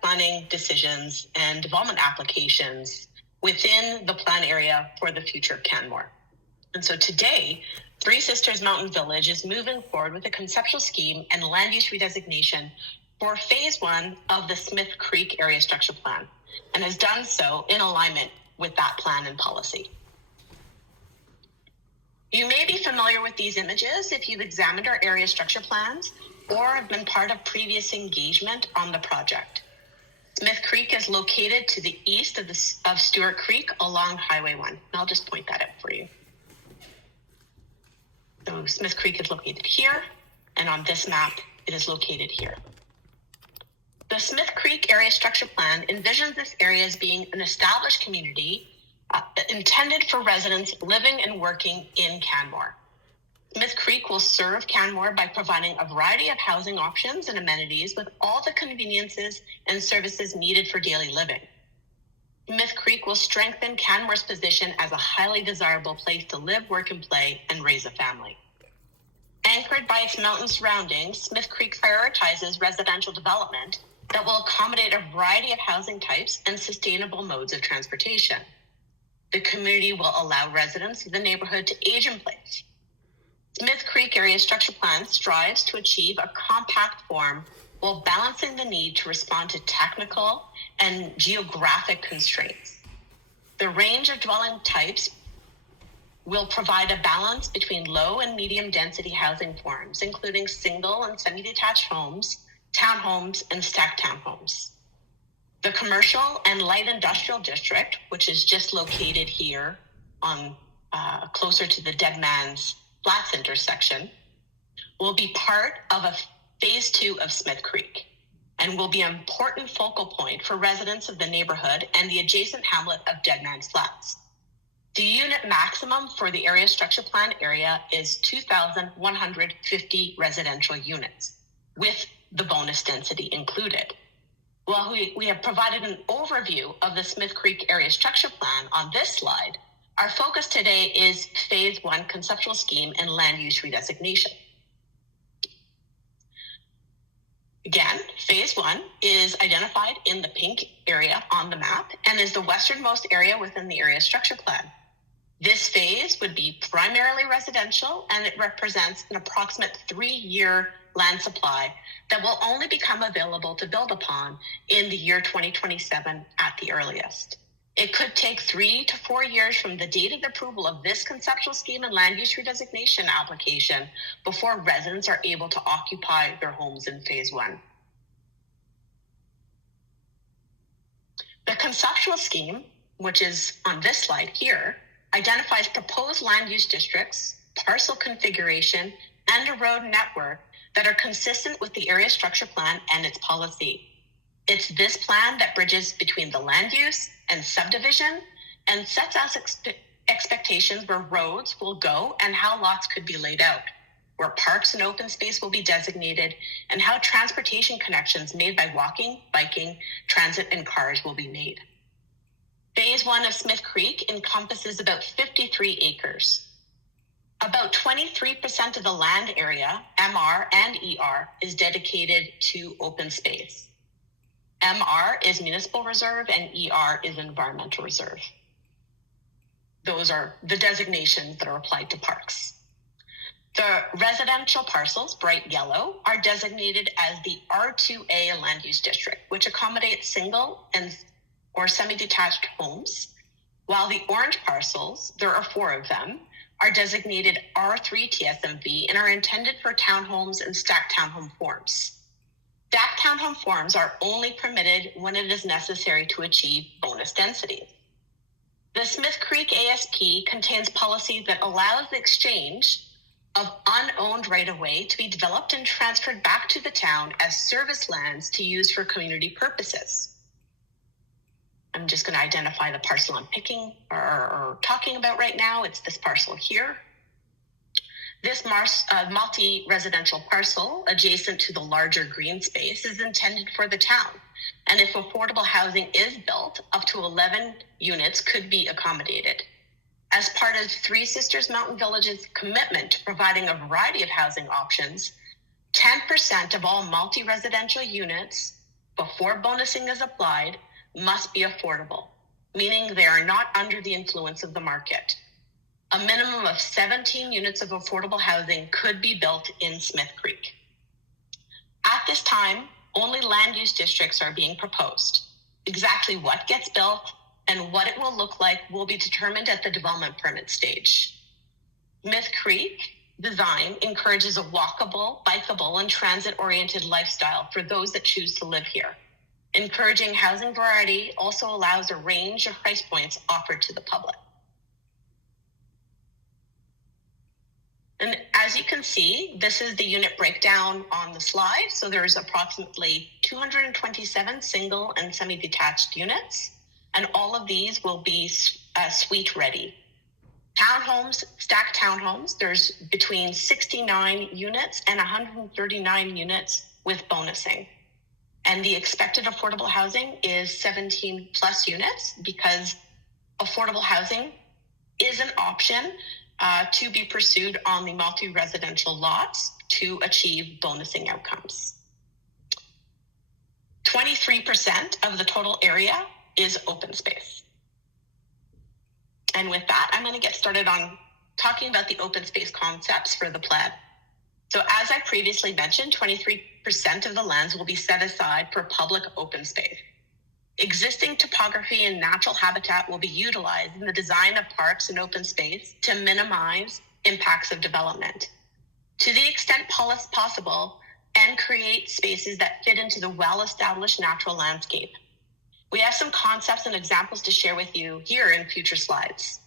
planning decisions and development applications within the plan area for the future of Canmore. And so today, Three Sisters Mountain Village is moving forward with a conceptual scheme and land use redesignation for phase 1 of the Smith Creek Area Structure Plan, and has done so in alignment with that plan and policy. You may be familiar with these images if you've examined our area structure plans or have been part of previous engagement on the project. Smith Creek is located to the east of Stewart Creek along Highway 1. And I'll just point that out for you. So Smith Creek is located here, and on this map, it is located here. The Smith Creek Area Structure Plan envisions this area as being an established community intended for residents living and working in Canmore. Smith Creek will serve Canmore by providing a variety of housing options and amenities with all the conveniences and services needed for daily living. Smith Creek will strengthen Canmore's position as a highly desirable place to live, work, and play, and raise a family. Anchored by its mountain surroundings, Smith Creek prioritizes residential development that will accommodate a variety of housing types and sustainable modes of transportation. The community will allow residents of the neighborhood to age in place. Smith Creek Area Structure Plan strives to achieve a compact form while balancing the need to respond to technical and geographic constraints. The range of dwelling types will provide a balance between low and medium density housing forms, including single and semi-detached homes, townhomes, and stacked townhomes. The commercial and light industrial district, which is just located here on closer to the Dead Man's Flats intersection, will be part of a phase 2 of Smith Creek and will be an important focal point for residents of the neighborhood and the adjacent hamlet of Dead Man's Flats. The unit maximum for the area structure plan area is 2,150 residential units, with the bonus density included. While we have provided an overview of the Smith Creek Area Structure Plan on this slide, our focus today is phase 1 conceptual scheme and land use redesignation. Again, phase 1 is identified in the pink area on the map and is the westernmost area within the area structure plan. This phase would be primarily residential, and it represents an approximate 3-year land supply that will only become available to build upon in the year 2027 at the earliest. It could take 3 to 4 years from the date of approval of this conceptual scheme and land use redesignation application before residents are able to occupy their homes in phase 1. The conceptual scheme, which is on this slide here, identifies proposed land use districts, parcel configuration, and a road network that are consistent with the area structure plan and its policy. It's this plan that bridges between the land use and subdivision and sets out expectations where roads will go and how lots could be laid out, where parks and open space will be designated, and how transportation connections made by walking, biking, transit, and cars will be made. Phase 1 of Smith Creek encompasses about 53 acres. About 23% of the land area, MR and ER, is dedicated to open space. MR is municipal reserve and ER is environmental reserve. Those are the designations that are applied to parks. The residential parcels, bright yellow, are designated as the R2A land use district, which accommodates single or semi-detached homes, while the orange parcels, there are 4 of them, are designated R3 TSMV and are intended for townhomes and stacked townhome forms. Stacked townhome forms are only permitted when it is necessary to achieve bonus density. The Smith Creek ASP contains policies that allows the exchange of unowned right-of-way to be developed and transferred back to the town as service lands to use for community purposes. I'm just going to identify the parcel I'm picking or talking about right now. It's this parcel here. This multi-residential parcel adjacent to the larger green space is intended for the town. And if affordable housing is built, up to 11 units could be accommodated. As part of Three Sisters Mountain Village's commitment to providing a variety of housing options, 10% of all multi-residential units before bonusing is applied must be affordable, meaning they are not under the influence of the market. A minimum of 17 units of affordable housing could be built in Smith Creek. At this time, only land use districts are being proposed. Exactly what gets built and what it will look like will be determined at the development permit stage. Smith Creek design encourages a walkable, bikeable, and transit-oriented lifestyle for those that choose to live here. Encouraging housing variety also allows a range of price points offered to the public. And as you can see, this is the unit breakdown on the slide. So there's approximately 227 single and semi-detached units, and all of these will be suite ready. Townhomes, stacked townhomes, there's between 69 units and 139 units with bonusing. And the expected affordable housing is 17 plus units because affordable housing is an option to be pursued on the multi-residential lots to achieve bonusing outcomes. 23% of the total area is open space. And with that, I'm going to get started on talking about the open space concepts for the plan. So as I previously mentioned, 23% of the lands will be set aside for public open space. Existing topography and natural habitat will be utilized in the design of parks and open space to minimize impacts of development. To the extent possible, and create spaces that fit into the well-established natural landscape. We have some concepts and examples to share with you here in future slides.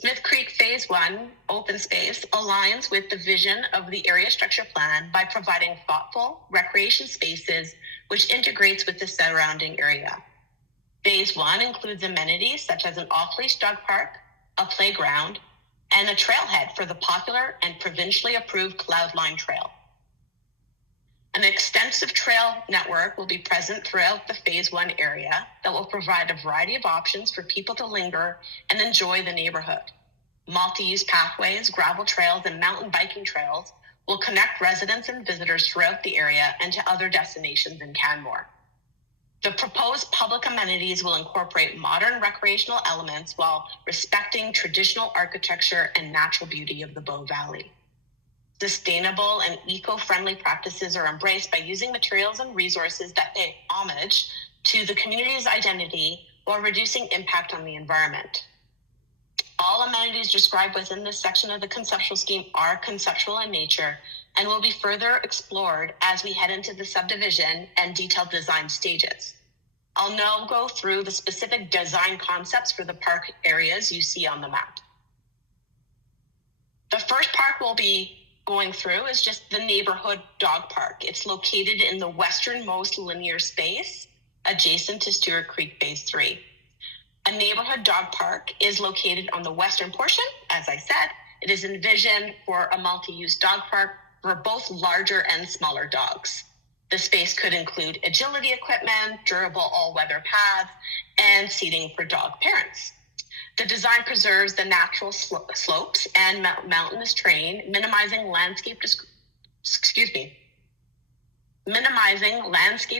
Smith Creek Phase 1 open space aligns with the vision of the area structure plan by providing thoughtful recreation spaces which integrates with the surrounding area. Phase 1 includes amenities such as an off-leash dog park, a playground, and a trailhead for the popular and provincially approved Cloudline Trail. An extensive trail network will be present throughout the Phase 1 area that will provide a variety of options for people to linger and enjoy the neighborhood. Multi-use pathways, gravel trails, and mountain biking trails will connect residents and visitors throughout the area and to other destinations in Canmore. The proposed public amenities will incorporate modern recreational elements while respecting traditional architecture and natural beauty of the Bow Valley. Sustainable and eco-friendly practices are embraced by using materials and resources that pay homage to the community's identity while reducing impact on the environment. All amenities described within this section of the conceptual scheme are conceptual in nature and will be further explored as we head into the subdivision and detailed design stages. I'll now go through the specific design concepts for the park areas you see on the map. The first park we'll be going through is just the neighborhood dog park. It's located in the westernmost linear space adjacent to Stewart Creek Phase 3. A neighborhood dog park is located on the western portion. As I said, it is envisioned for a multi-use dog park for both larger and smaller dogs. The space could include agility equipment, durable all-weather paths, and seating for dog parents. The design preserves the natural slopes and mountainous terrain, minimizing landscape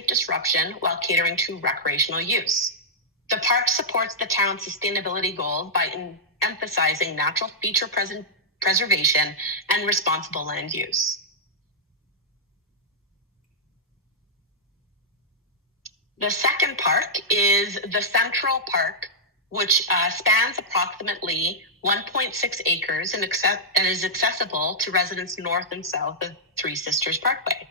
disruption while catering to recreational use. The park supports the town's sustainability goals by emphasizing natural feature preservation and responsible land use. The second park is the Central Park, which spans approximately 1.6 acres and is accessible to residents north and south of Three Sisters Parkway.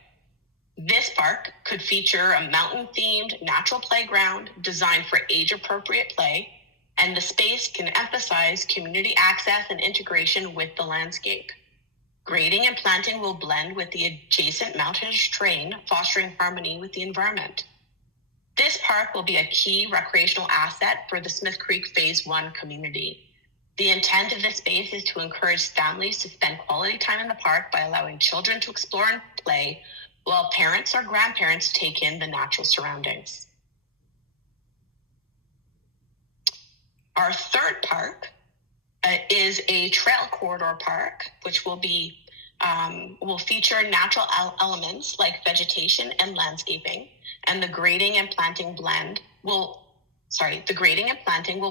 This park could feature a mountain-themed natural playground designed for age-appropriate play, and the space can emphasize community access and integration with the landscape. Grading and planting will blend with the adjacent mountainous terrain, fostering harmony with the environment. This park will be a key recreational asset for the Smith Creek Phase 1 community. The intent of this space is to encourage families to spend quality time in the park by allowing children to explore and play, while parents or grandparents take in the natural surroundings. Our third park is a trail corridor park, which will be will feature natural elements like vegetation and landscaping, and the grading and planting will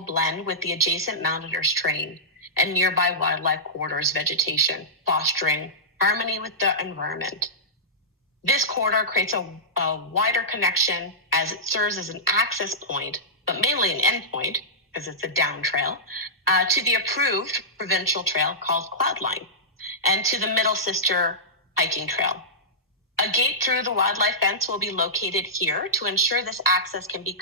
blend with the adjacent Mountaineers terrain and nearby wildlife corridors vegetation, fostering harmony with the environment. This corridor creates a wider connection as it serves as an access point, but mainly an endpoint, because it's a down trail, to the approved provincial trail called Cloudline, and to the Middle Sister hiking trail. A gate through the wildlife fence will be located here to ensure this access can be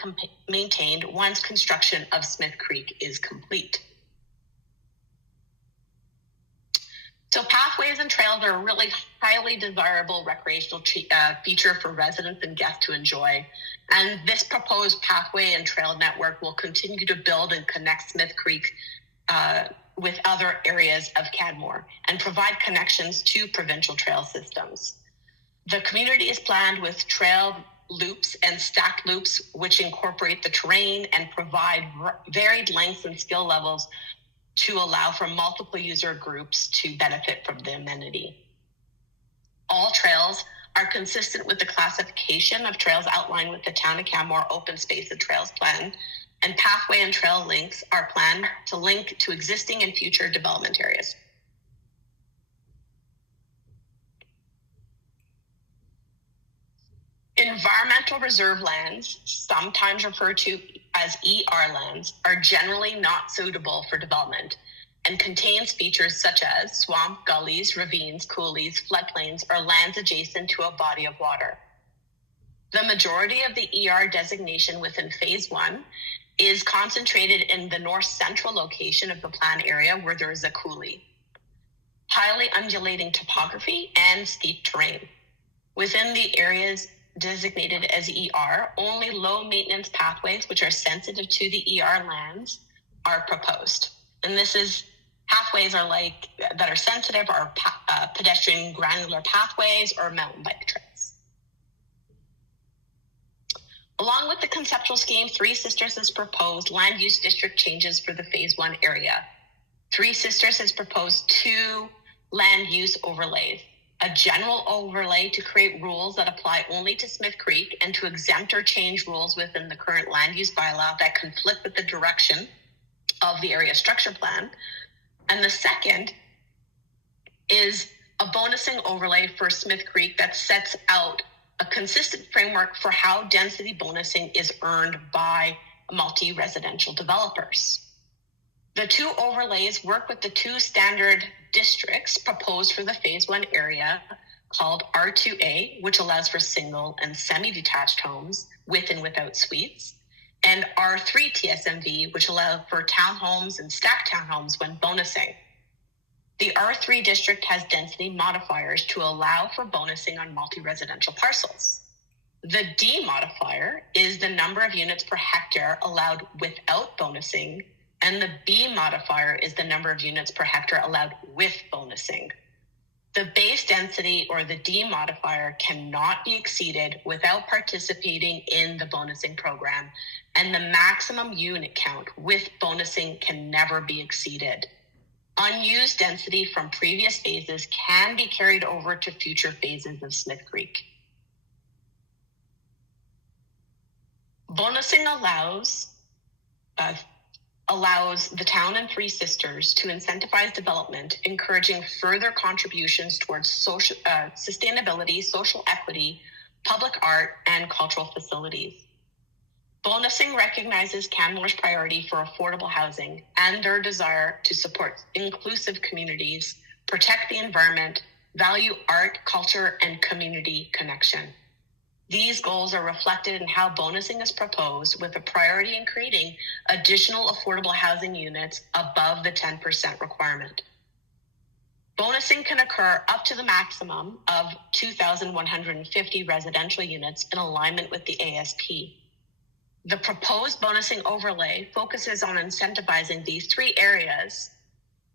maintained once construction of Smith Creek is complete. So pathways and trails are a really highly desirable recreational feature for residents and guests to enjoy. And this proposed pathway and trail network will continue to build and connect Smith Creek with other areas of Canmore and provide connections to provincial trail systems. The community is planned with trail loops and stacked loops, which incorporate the terrain and provide varied lengths and skill levels to allow for multiple user groups to benefit from the amenity. All trails are consistent with the classification of trails outlined with the Town of Canmore Open Space and Trails Plan, and pathway and trail links are planned to link to existing and future development areas. Environmental reserve lands, sometimes referred to as ER lands, are generally not suitable for development and contains features such as swamp, gullies, ravines, coulees, floodplains, or lands adjacent to a body of water. The majority of the ER designation within Phase 1 is concentrated in the north central location of the plan area where there is a coulee, highly undulating topography, and steep terrain. Within the areas designated as ER, only low maintenance pathways, which are sensitive to the ER lands, are proposed. And this is pathways that are sensitive are pedestrian granular pathways or mountain bike trails. Along with the conceptual scheme, Three Sisters has proposed land use district changes for the Phase 1 area. Three Sisters has proposed 2 land use overlays. A general overlay to create rules that apply only to Smith Creek and to exempt or change rules within the current land use bylaw that conflict with the direction of the area structure plan. And the second is a bonusing overlay for Smith Creek that sets out a consistent framework for how density bonusing is earned by multi-residential developers. The 2 overlays work with the 2 standard districts proposed for the Phase 1 area called R2A, which allows for single and semi-detached homes with and without suites, and R3 TSMV, which allows for townhomes and stacked townhomes when bonusing. The R3 district has density modifiers to allow for bonusing on multi-residential parcels. The D modifier is the number of units per hectare allowed without bonusing, and the B modifier is the number of units per hectare allowed with bonusing. The base density, or the D modifier, cannot be exceeded without participating in the bonusing program, and the maximum unit count with bonusing can never be exceeded. Unused density from previous phases can be carried over to future phases of Smith Creek. Bonusing allows the town and Three Sisters to incentivize development, encouraging further contributions towards social sustainability, social equity, public art, and cultural facilities. Bonusing recognizes Canmore's priority for affordable housing and their desire to support inclusive communities, protect the environment, value art, culture, and community connection. These goals are reflected in how bonusing is proposed, with a priority in creating additional affordable housing units above the 10% requirement. Bonusing can occur up to the maximum of 2,150 residential units in alignment with the ASP. The proposed bonusing overlay focuses on incentivizing these 3 areas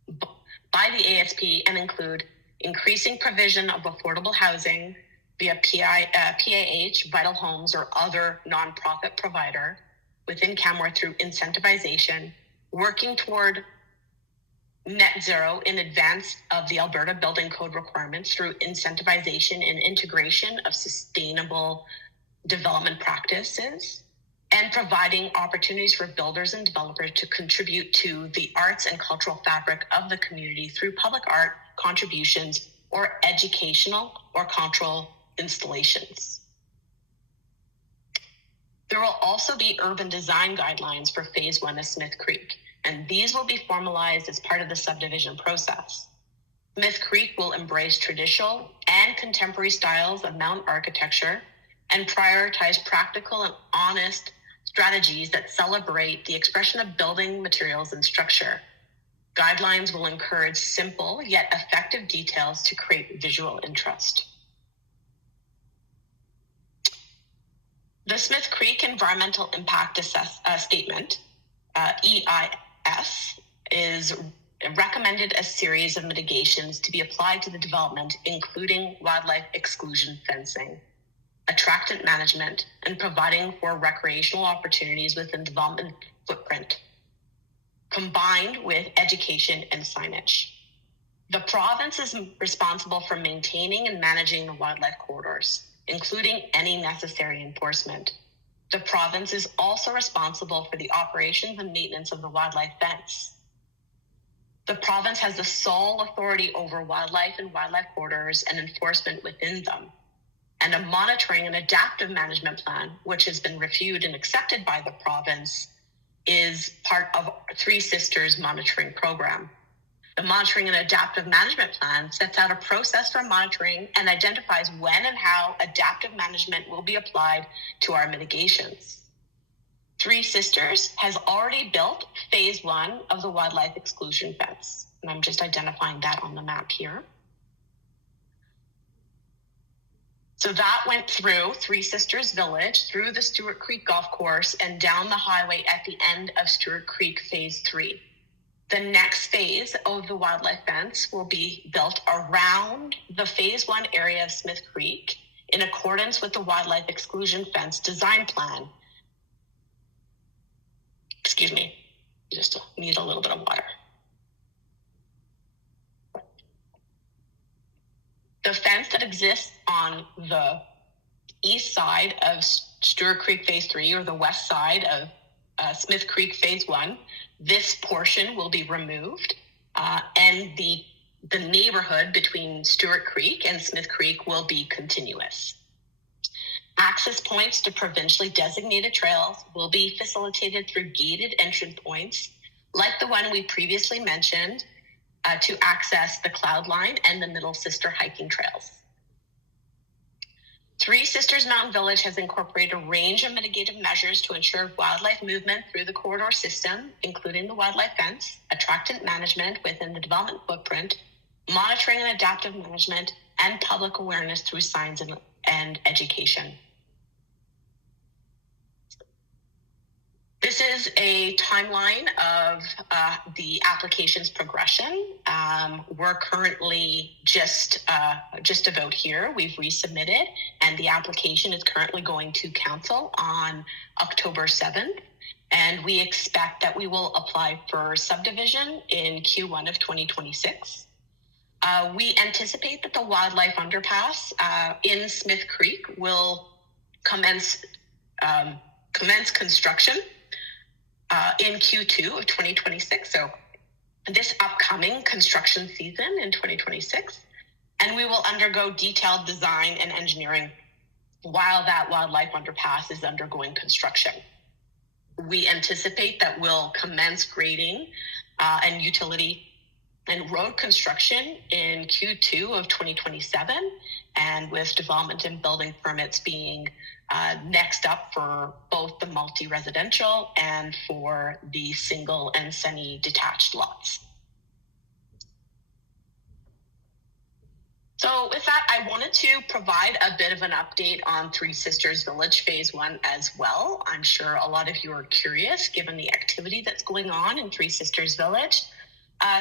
by the ASP and include increasing provision of affordable housing via PAH, Vital Homes, or other nonprofit provider within Canmore through incentivization, working toward net zero in advance of the Alberta Building Code requirements through incentivization and integration of sustainable development practices, and providing opportunities for builders and developers to contribute to the arts and cultural fabric of the community through public art contributions or educational or cultural installations. There will also be urban design guidelines for Phase 1 of Smith Creek, and these will be formalized as part of the subdivision process. Smith Creek will embrace traditional and contemporary styles of mountain architecture and prioritize practical and honest strategies that celebrate the expression of building materials and structure. Guidelines will encourage simple yet effective details to create visual interest. The Smith Creek Environmental Impact Statement, EIS, is recommended a series of mitigations to be applied to the development, including wildlife exclusion fencing, attractant management, and providing for recreational opportunities within the development footprint, combined with education and signage. The province is responsible for maintaining and managing the wildlife corridors, including any necessary enforcement. The province is also responsible for the operations and maintenance of the wildlife fence. The province has the sole authority over wildlife and wildlife corridors and enforcement within them. And a monitoring and adaptive management plan, which has been reviewed and accepted by the province, is part of Three Sisters monitoring program. The monitoring and adaptive management plan sets out a process for monitoring and identifies when and how adaptive management will be applied to our mitigations. Three Sisters has already built Phase 1 of the wildlife exclusion fence, and I'm just identifying that on the map here. So that went through Three Sisters Village, through the Stewart Creek Golf Course, and down the highway at the end of Stewart Creek Phase 3. The next phase of the wildlife fence will be built around the Phase 1 area of Smith Creek in accordance with the wildlife exclusion fence design plan. Excuse me, just need a little bit of water. The fence that exists on the east side of Stewart Creek Phase 3, or the west side of Smith Creek Phase 1, this portion will be removed, and the neighborhood between Stewart Creek and Smith Creek will be continuous. Access points to provincially designated trails will be facilitated through gated entrance points, like the one we previously mentioned, to access the Cloudline and the Middle Sister hiking trails. Three Sisters Mountain Village has incorporated a range of mitigative measures to ensure wildlife movement through the corridor system, including the wildlife fence, attractant management within the development footprint, monitoring and adaptive management, and public awareness through signs and education. This is a timeline of the application's progression. We're currently just about here. We've resubmitted, and the application is currently going to council on October 7th. And we expect that we will apply for subdivision in Q1 of 2026. We anticipate that the wildlife underpass in Smith Creek will commence construction in Q2 of 2026, so this upcoming construction season in 2026, and we will undergo detailed design and engineering while that wildlife underpass is undergoing construction. We anticipate that we'll commence grading and utility and road construction in Q2 of 2027, and with development and building permits being next up for both the multi-residential and for the single and semi-detached lots. So with that, I wanted to provide a bit of an update on Three Sisters Village Phase 1 as well. I'm sure a lot of you are curious given the activity that's going on in Three Sisters Village.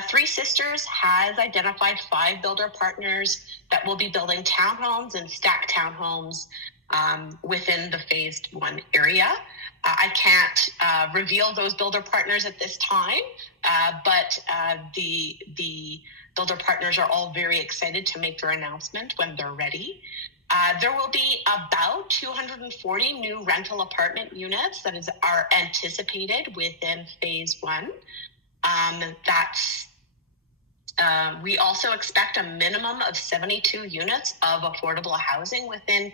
Three Sisters has identified 5 builder partners that will be building townhomes and stacked townhomes within the Phase 1 area. I can't reveal those builder partners at this time but the builder partners are all very excited to make their announcement when they're ready. There will be about 240 new rental apartment units that are anticipated within phase one. We also expect a minimum of 72 units of affordable housing within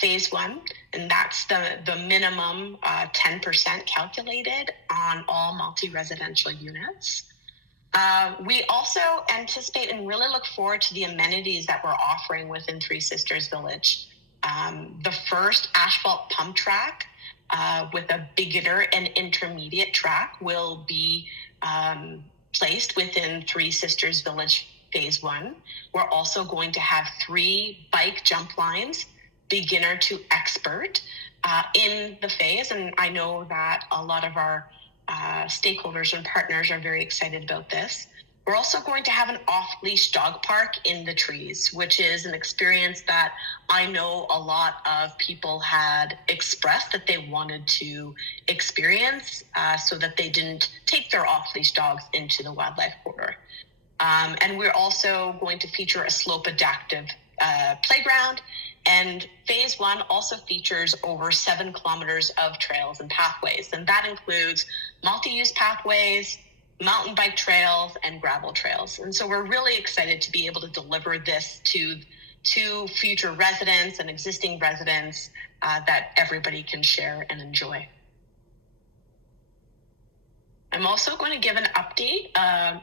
phase one, and that's the minimum 10% calculated on all multi-residential units. We also anticipate and really look forward to the amenities that we're offering within Three Sisters Village. The first asphalt pump track with a beginner and intermediate track will be placed within Three Sisters Village phase one. We're also going to have 3 bike jump lines, beginner to expert, in the phase. And I know that a lot of our stakeholders and partners are very excited about this. We're also going to have an off-leash dog park in the trees, which is an experience that I know a lot of people had expressed that they wanted to experience, so that they didn't take their off-leash dogs into the wildlife corridor. And we're also going to feature a slope adaptive playground. And phase one also features over 7 kilometers of trails and pathways. And that includes multi-use pathways, mountain bike trails, and gravel trails. And so we're really excited to be able to deliver this to future residents and existing residents that everybody can share and enjoy. I'm also going to give an update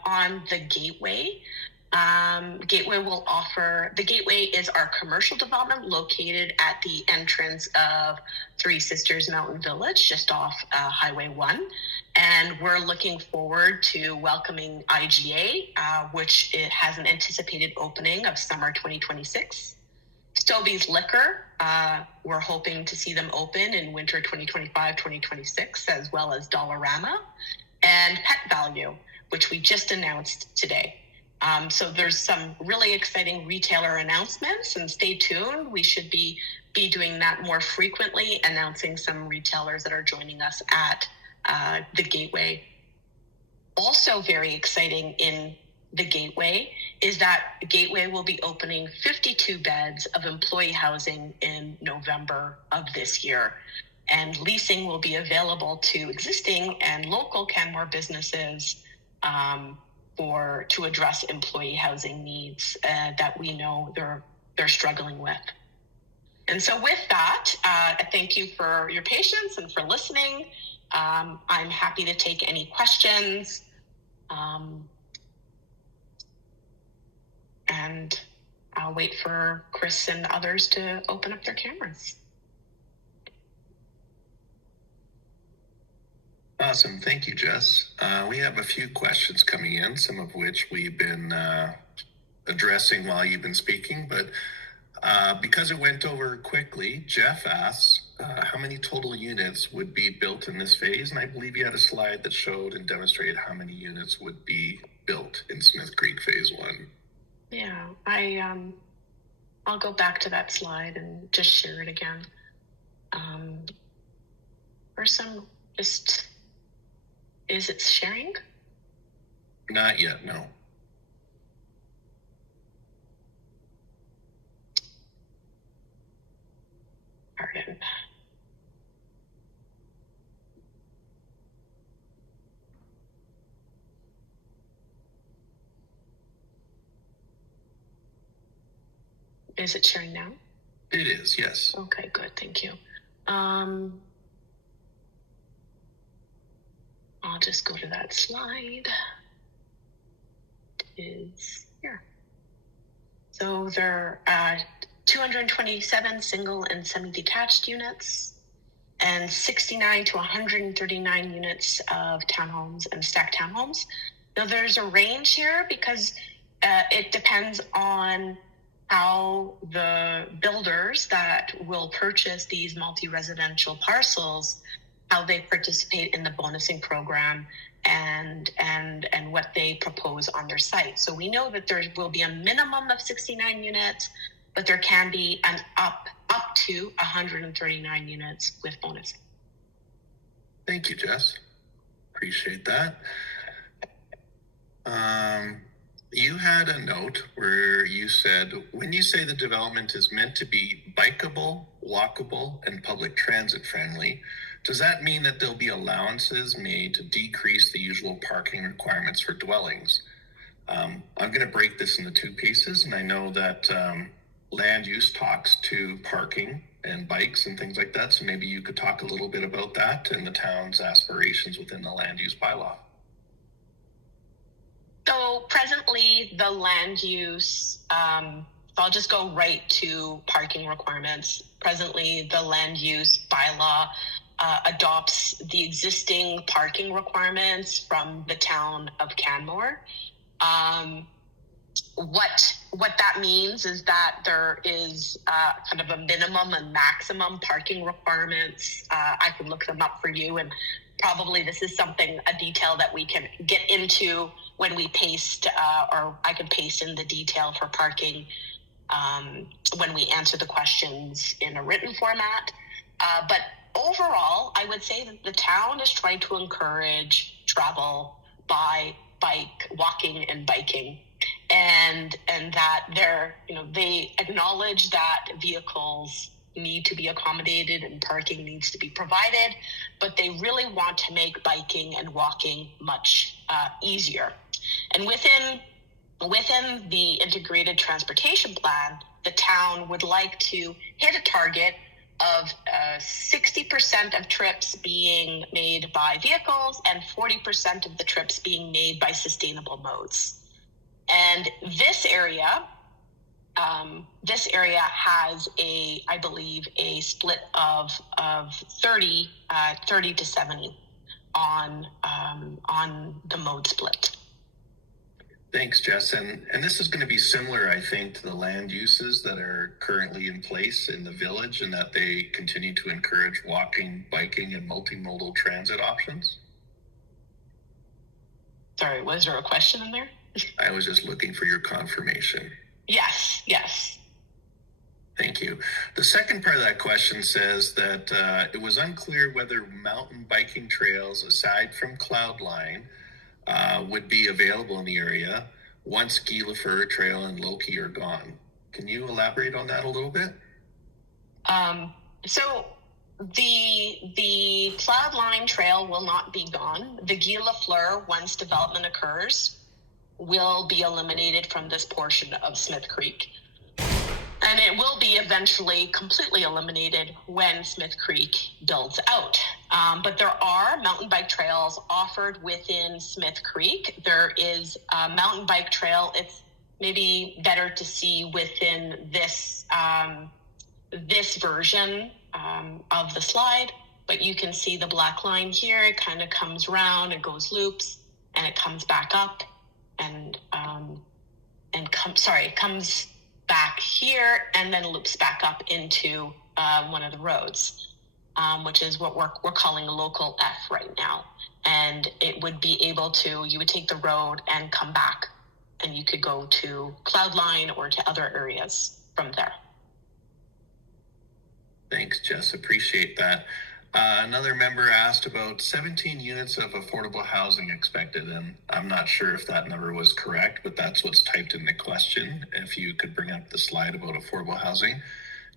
on the Gateway. The Gateway is our commercial development located at the entrance of Three Sisters Mountain Village, just off Highway 1. And we're looking forward to welcoming IGA, which it has an anticipated opening of summer 2026. Stobie's Liquor, we're hoping to see them open in winter 2025-2026, as well as Dollarama. And Pet Value, which we just announced today. So there's some really exciting retailer announcements, and stay tuned. We should be doing that more frequently, announcing some retailers that are joining us at the Gateway. Also very exciting in the Gateway is that the Gateway will be opening 52 beds of employee housing in November of this year. And leasing will be available to existing and local Canmore businesses to address employee housing needs that we know they're struggling with. And so with that, I thank you for your patience and for listening. I'm happy to take any questions. And I'll wait for Chris and others to open up their cameras. Awesome. Thank you, Jess. We have a few questions coming in, some of which we've been addressing while you've been speaking, but because it went over quickly, Jeff asks, how many total units would be built in this phase? And I believe you had a slide that showed and demonstrated how many units would be built in Smith Creek phase one. Yeah, I'll go back to that slide and just share it again. Is it sharing? Not yet, no. Pardon. Is it sharing now? It is, yes. Okay, good, thank you. I'll just go to that slide. It is here. So there are 227 single and semi-detached units and 69 to 139 units of townhomes and stacked townhomes. Now there's a range here because it depends on how the builders that will purchase these multi-residential parcels, how they participate in the bonusing program and what they propose on their site. So we know that there will be a minimum of 69 units, but there can be an up to 139 units with bonusing. Thank you, Jess. Appreciate that. You had a note where you said, when you say the development is meant to be bikeable, walkable, and public transit friendly, does that mean that there'll be allowances made to decrease the usual parking requirements for dwellings? I'm going to break this into two pieces, and I know that land use talks to parking and bikes and things like that, so maybe you could talk a little bit about that and the town's aspirations within the land use bylaw. So presently, the land use, I'll just go right to parking requirements. Presently, the land use bylaw adopts the existing parking requirements from the town of Canmore. What that means is that there is kind of a minimum and maximum parking requirements. I can look them up for you, and probably this is a detail that we can get into when we paste, or I can paste in the detail for parking when we answer the questions in a written format. But overall, I would say that the town is trying to encourage travel by bike, walking and biking. And that they acknowledge that vehicles need to be accommodated and parking needs to be provided, but they really want to make biking and walking much easier. And within the integrated transportation plan, the town would like to hit a target of 60% of trips being made by vehicles and 40% of the trips being made by sustainable modes. And this area has I believe, a split of 30 to 70 on the mode split. Thanks, Jess. And this is going to be similar, I think, to the land uses that are currently in place in the village, and that they continue to encourage walking, biking, and multimodal transit options. Sorry, was there a question in there? I was just looking for your confirmation. Yes. Thank you. The second part of that question says that it was unclear whether mountain biking trails, aside from Cloudline, would be available in the area once Guy Lafleur Trail and Loki are gone. Can you elaborate on that a little bit? So the Cloudline Trail will not be gone. The Guy Lafleur, once development occurs, will be eliminated from this portion of Smith Creek. And it will be eventually completely eliminated when Smith Creek builds out. But there are mountain bike trails offered within Smith Creek. There is a mountain bike trail. It's maybe better to see within this version of the slide, but you can see the black line here. It kind of comes round, it goes loops, and it comes back up comes back here and then loops back up into one of the roads, which is what we're calling a local F right now. And it would be able to, you would take the road and come back, and you could go to Cloudline or to other areas from there. Thanks, Jess. Appreciate that. Another member asked about 17 units of affordable housing expected, and I'm not sure if that number was correct, but that's what's typed in the question. If you could bring up the slide about affordable housing.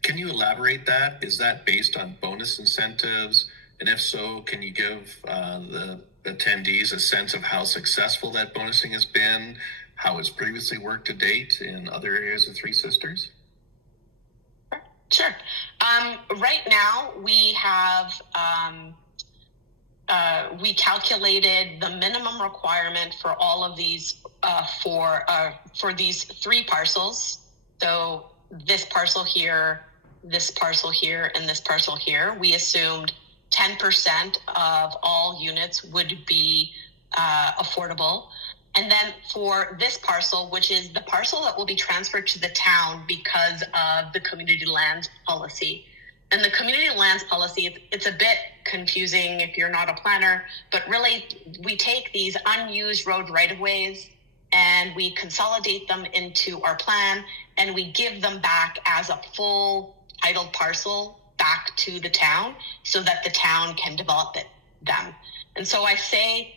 Can you elaborate that? Is that based on bonus incentives? And if so, can you give the attendees a sense of how successful that bonusing has been, how it's previously worked to date in other areas of Three Sisters? Sure. Right now, we have we calculated the minimum requirement for all of these for these three parcels. So this parcel here, this parcel here, and this parcel here. We assumed 10% of all units would be affordable. And then for this parcel, which is the parcel that will be transferred to the town because of the community lands policy. And the community lands policy, it's a bit confusing if you're not a planner, but really we take these unused road right-of-ways and we consolidate them into our plan, and we give them back as a full titled parcel back to the town so that the town can develop them. And so I say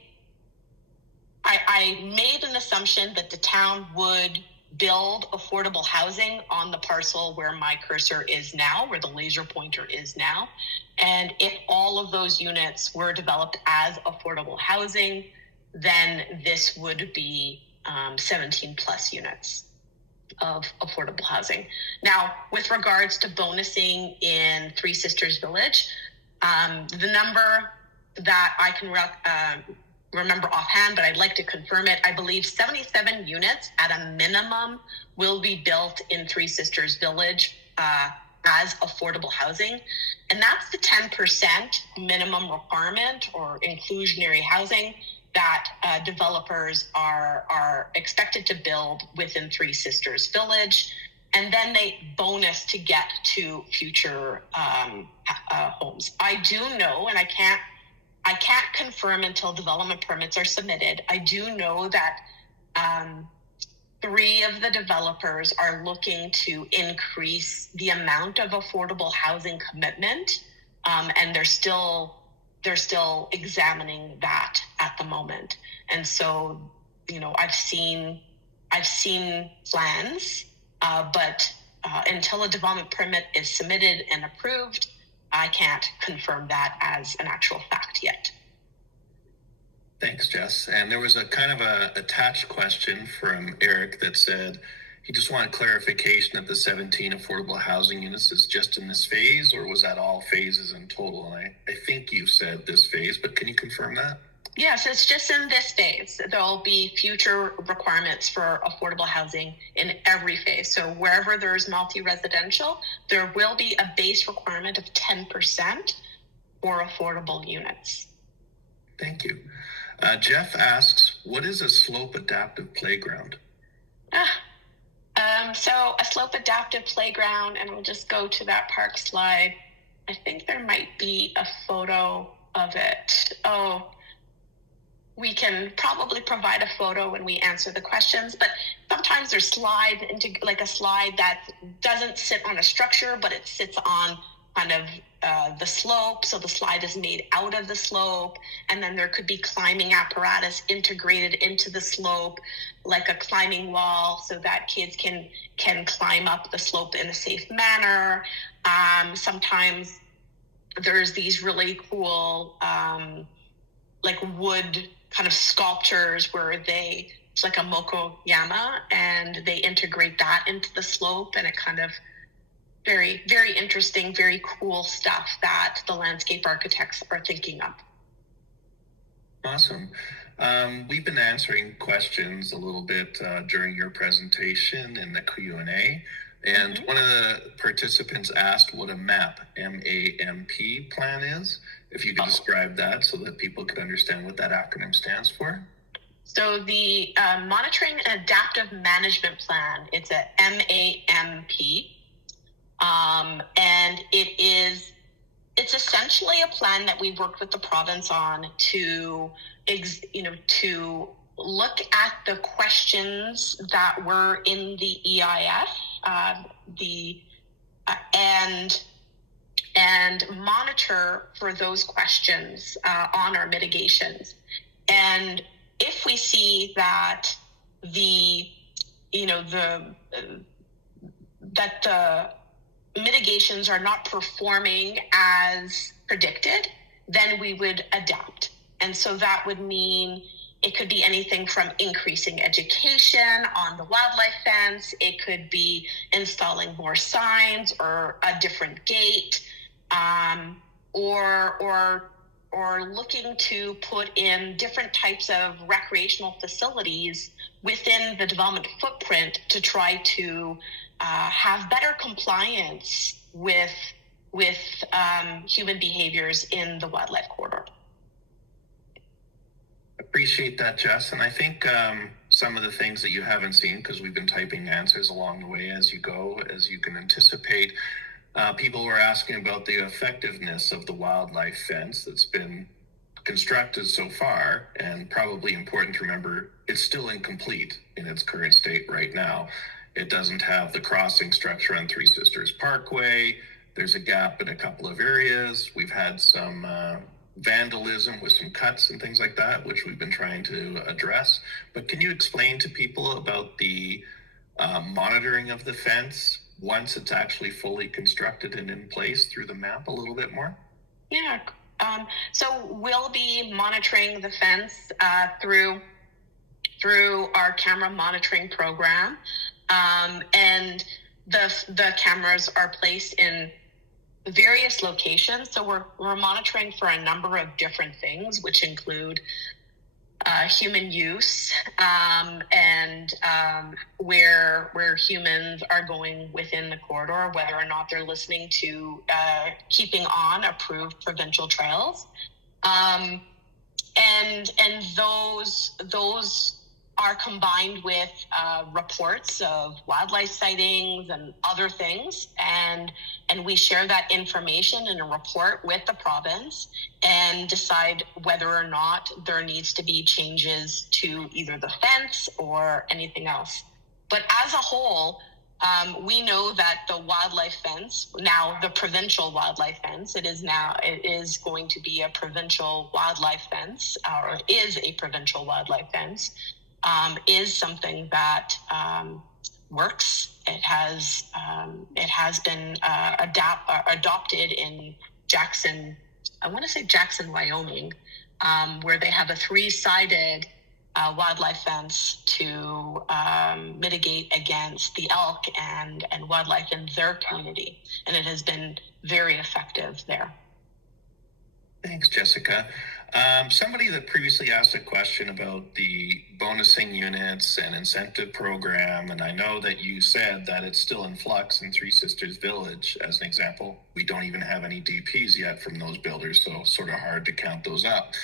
I made an assumption that the town would build affordable housing on the parcel where my cursor is now, where the laser pointer is now. And if all of those units were developed as affordable housing, then this would be 17 plus units of affordable housing. Now, with regards to bonusing in Three Sisters Village, the number that I can remember offhand, but I'd like to confirm it. I believe 77 units at a minimum will be built in Three Sisters Village as affordable housing. And that's the 10% minimum requirement or inclusionary housing that developers are expected to build within Three Sisters Village. And then they bonus to get to future homes. I do know, and I can't confirm until development permits are submitted. I do know that 3 of the developers are looking to increase the amount of affordable housing commitment, and they're still examining that at the moment. And so, I've seen plans, but until a development permit is submitted and approved, I can't confirm that as an actual fact yet. Thanks, Jess. And there was a kind of a attached question from Eric that said he just wanted clarification that the 17 affordable housing units is just in this phase, or was that all phases in total? And I think you said this phase, but can you confirm that? Yes, it's just in this phase. There'll be future requirements for affordable housing in every phase. So wherever there's multi-residential, there will be a base requirement of 10% for affordable units. Thank you. Jeff asks, what is a slope adaptive playground? So a slope adaptive playground, and I'll just go to that park slide. I think there might be a photo of it. Oh, we can probably provide a photo when we answer the questions, but sometimes there's slides into like a slide that doesn't sit on a structure, but it sits on kind of the slope. So the slide is made out of the slope, and then there could be climbing apparatus integrated into the slope, like a climbing wall, so that kids can climb up the slope in a safe manner. Sometimes there's these really cool like wood kind of sculptures where it's like a mokoyama, and they integrate that into the slope, and it kind of very, very interesting, very cool stuff that the landscape architects are thinking of. Awesome. We've been answering questions a little bit during your presentation in the Q&A. And one of the participants asked what a MAP, M-A-M-P plan is. If you could describe that so that people could understand what that acronym stands for. So the Monitoring and Adaptive Management Plan, it's a MAMP. And it's essentially a plan that we've worked with the province on to look at the questions that were in the EIS, and monitor for those questions on our mitigations. And if we see that the mitigations are not performing as predicted, then we would adapt. And so that would mean it could be anything from increasing education on the wildlife fence. It could be installing more signs or a different gate, or looking to put in different types of recreational facilities within the development footprint to try to have better compliance with human behaviors in the wildlife corridor. Appreciate that, Jess. And I think some of the things that you haven't seen, because we've been typing answers along the way as you go, as you can anticipate, people were asking about the effectiveness of the wildlife fence that's been constructed so far, and probably important to remember, it's still incomplete in its current state right now. It doesn't have the crossing structure on Three Sisters Parkway. There's a gap in a couple of areas. We've had some vandalism with some cuts and things like that, which we've been trying to address. But can you explain to people about the monitoring of the fence once it's actually fully constructed and in place through the map a little bit more? Yeah. So we'll be monitoring the fence through our camera monitoring program, and the cameras are placed in various locations. So we're monitoring for a number of different things, which include human use, and where humans are going within the corridor, whether or not they're listening to keeping on approved provincial trails, and those are combined with reports of wildlife sightings and other things, and we share that information in a report with the province and decide whether or not there needs to be changes to either the fence or anything else. But as a whole, we know that the wildlife fence, now the provincial wildlife fence, it is going to be a provincial wildlife fence, or is a provincial wildlife fence, is something that works. It has been adopted in Jackson, I want to say Jackson, Wyoming, where they have a 3-sided wildlife fence to mitigate against the elk and wildlife in their community. And it has been very effective there. Thanks, Jessica. Somebody that previously asked a question about the bonusing units and incentive program, and I know that you said that it's still in flux in Three Sisters Village, as an example. We don't even have any DPs yet from those builders, so sort of hard to count those up.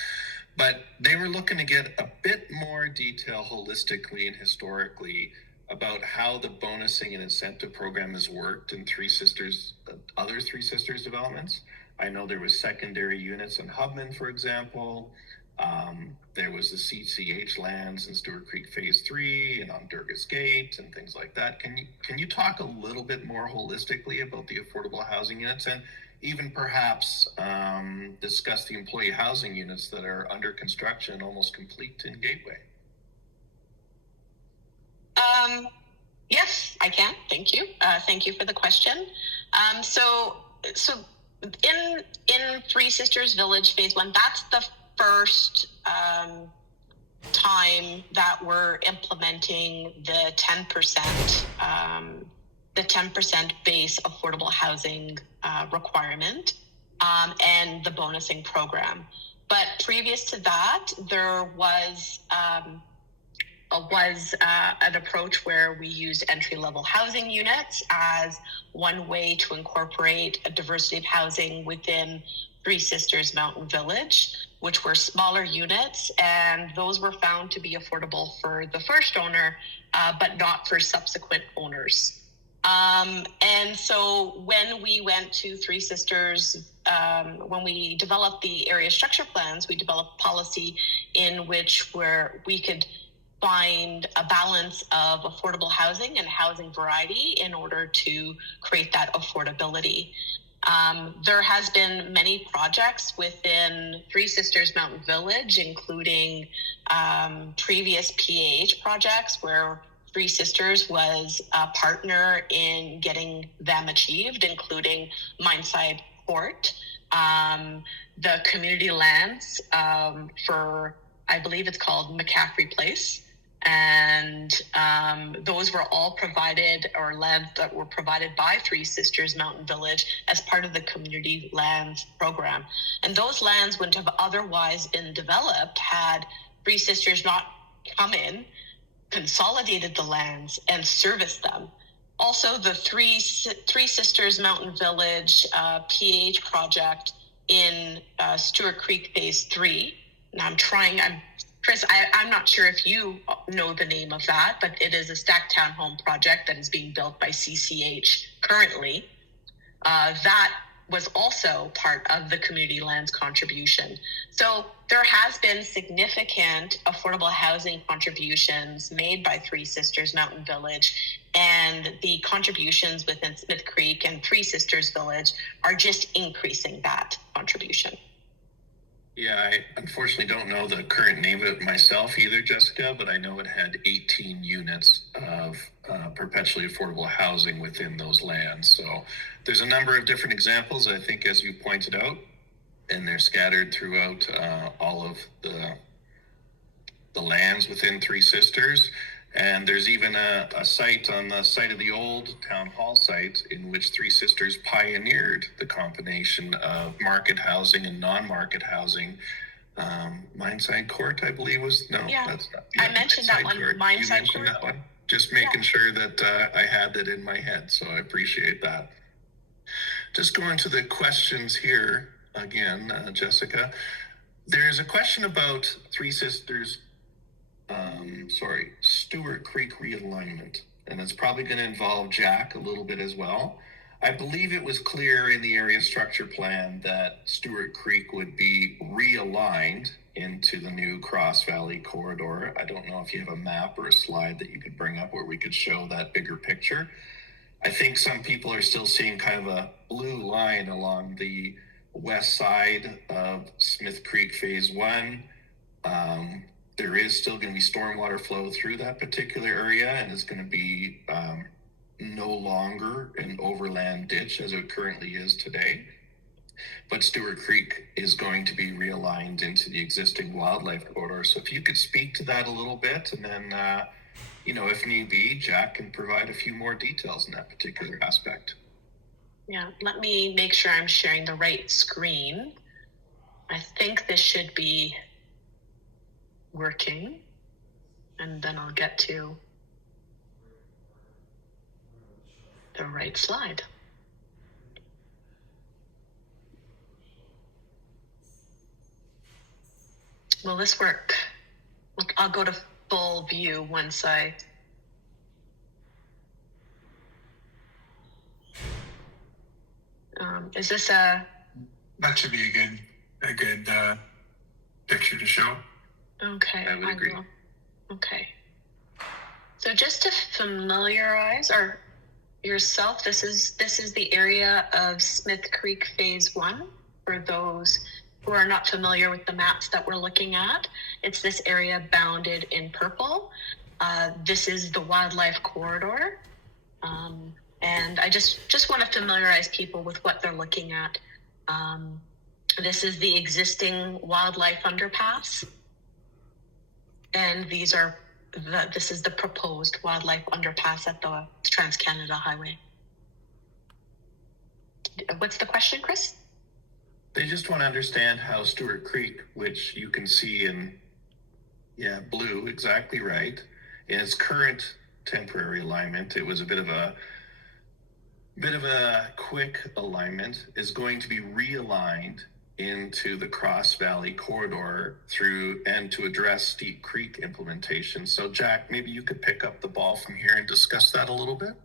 But they were looking to get a bit more detail holistically and historically about how the bonusing and incentive program has worked in other Three Sisters developments. I know there was secondary units in Hubman, for example. There was the CCH lands in Stewart Creek Phase 3 and on Durgas Gate and things like that. Can you talk a little bit more holistically about the affordable housing units, and even perhaps discuss the employee housing units that are under construction, almost complete in Gateway? Yes, I can. Thank you. Thank you for the question. So in Three Sisters Village Phase 1, that's the first time that we're implementing the 10% base affordable housing requirement, and the bonusing program. But previous to that, there was an approach where we used entry-level housing units as one way to incorporate a diversity of housing within Three Sisters Mountain Village, which were smaller units, and those were found to be affordable for the first owner, but not for subsequent owners. And so when we went to Three Sisters, when we developed the area structure plans, we developed policy in which where we could find a balance of affordable housing and housing variety in order to create that affordability. There has been many projects within Three Sisters Mountain Village, including previous PAH projects where Three Sisters was a partner in getting them achieved, including Mindside Court, the community lands for, I believe it's called McCaffrey Place. And those were all provided, or lands that were provided by Three Sisters Mountain Village as part of the community lands program. And those lands wouldn't have otherwise been developed had Three Sisters not come in, consolidated the lands, and serviced them. Also, the Three Sisters Mountain Village PH project in Stewart Creek Phase 3. And Chris, I'm not sure if you know the name of that, but it is a stacked townhome project that is being built by CCH currently. That was also part of the community lands contribution. So there has been significant affordable housing contributions made by Three Sisters Mountain Village, and the contributions within Smith Creek and Three Sisters Village are just increasing that contribution. Yeah, I unfortunately don't know the current name of it myself either, Jessica, but I know it had 18 units of perpetually affordable housing within those lands. So there's a number of different examples, I think, as you pointed out, and they're scattered throughout all of the lands within Three Sisters. And there's even a site on the site of the old town hall site in which Three Sisters pioneered the combination of market housing and non-market housing. Mineside Court, I believe was, no, Yeah. that's not. I mentioned that one, You Mineside mentioned Court. that one. Just making sure that I had that in my head, so I appreciate that. Just going to the questions here again, Jessica. There's a question about Three Sisters, Stewart Creek realignment, and it's probably going to involve Jack a little bit as well. I believe it was clear in the area structure plan that Stewart Creek would be realigned into the new Cross Valley corridor. I don't know if you have a map or a slide that you could bring up where we could show that bigger picture. I think some people are still seeing kind of a blue line along the west side of Smith Creek Phase 1. There is still going to be stormwater flow through that particular area, and it's going to be no longer an overland ditch as it currently is today. But Stewart Creek is going to be realigned into the existing wildlife corridor. So if you could speak to that a little bit, and then, if need be, Jack can provide a few more details in that particular aspect. Yeah, let me make sure I'm sharing the right screen. I think this should be working, and then I'll get to the right slide. Will this work? I'll go to full view once I... is this a... That should be a good picture to show. Okay, I would agree. Okay. So just to familiarize yourself, this is the area of Smith Creek Phase 1 for those who are not familiar with the maps that we're looking at. It's this area bounded in purple. This is the wildlife corridor. And I just want to familiarize people with what they're looking at. This is the existing wildlife underpass. And this is the proposed wildlife underpass at the Trans-Canada Highway. What's the question, Chris? They just want to understand how Stewart Creek, which you can see in, blue, exactly right, in its current temporary alignment, it was a bit of a quick alignment, is going to be realigned into the Cross Valley corridor through and to address Steep Creek implementation. So Jack, maybe you could pick up the ball from here and discuss that a little bit.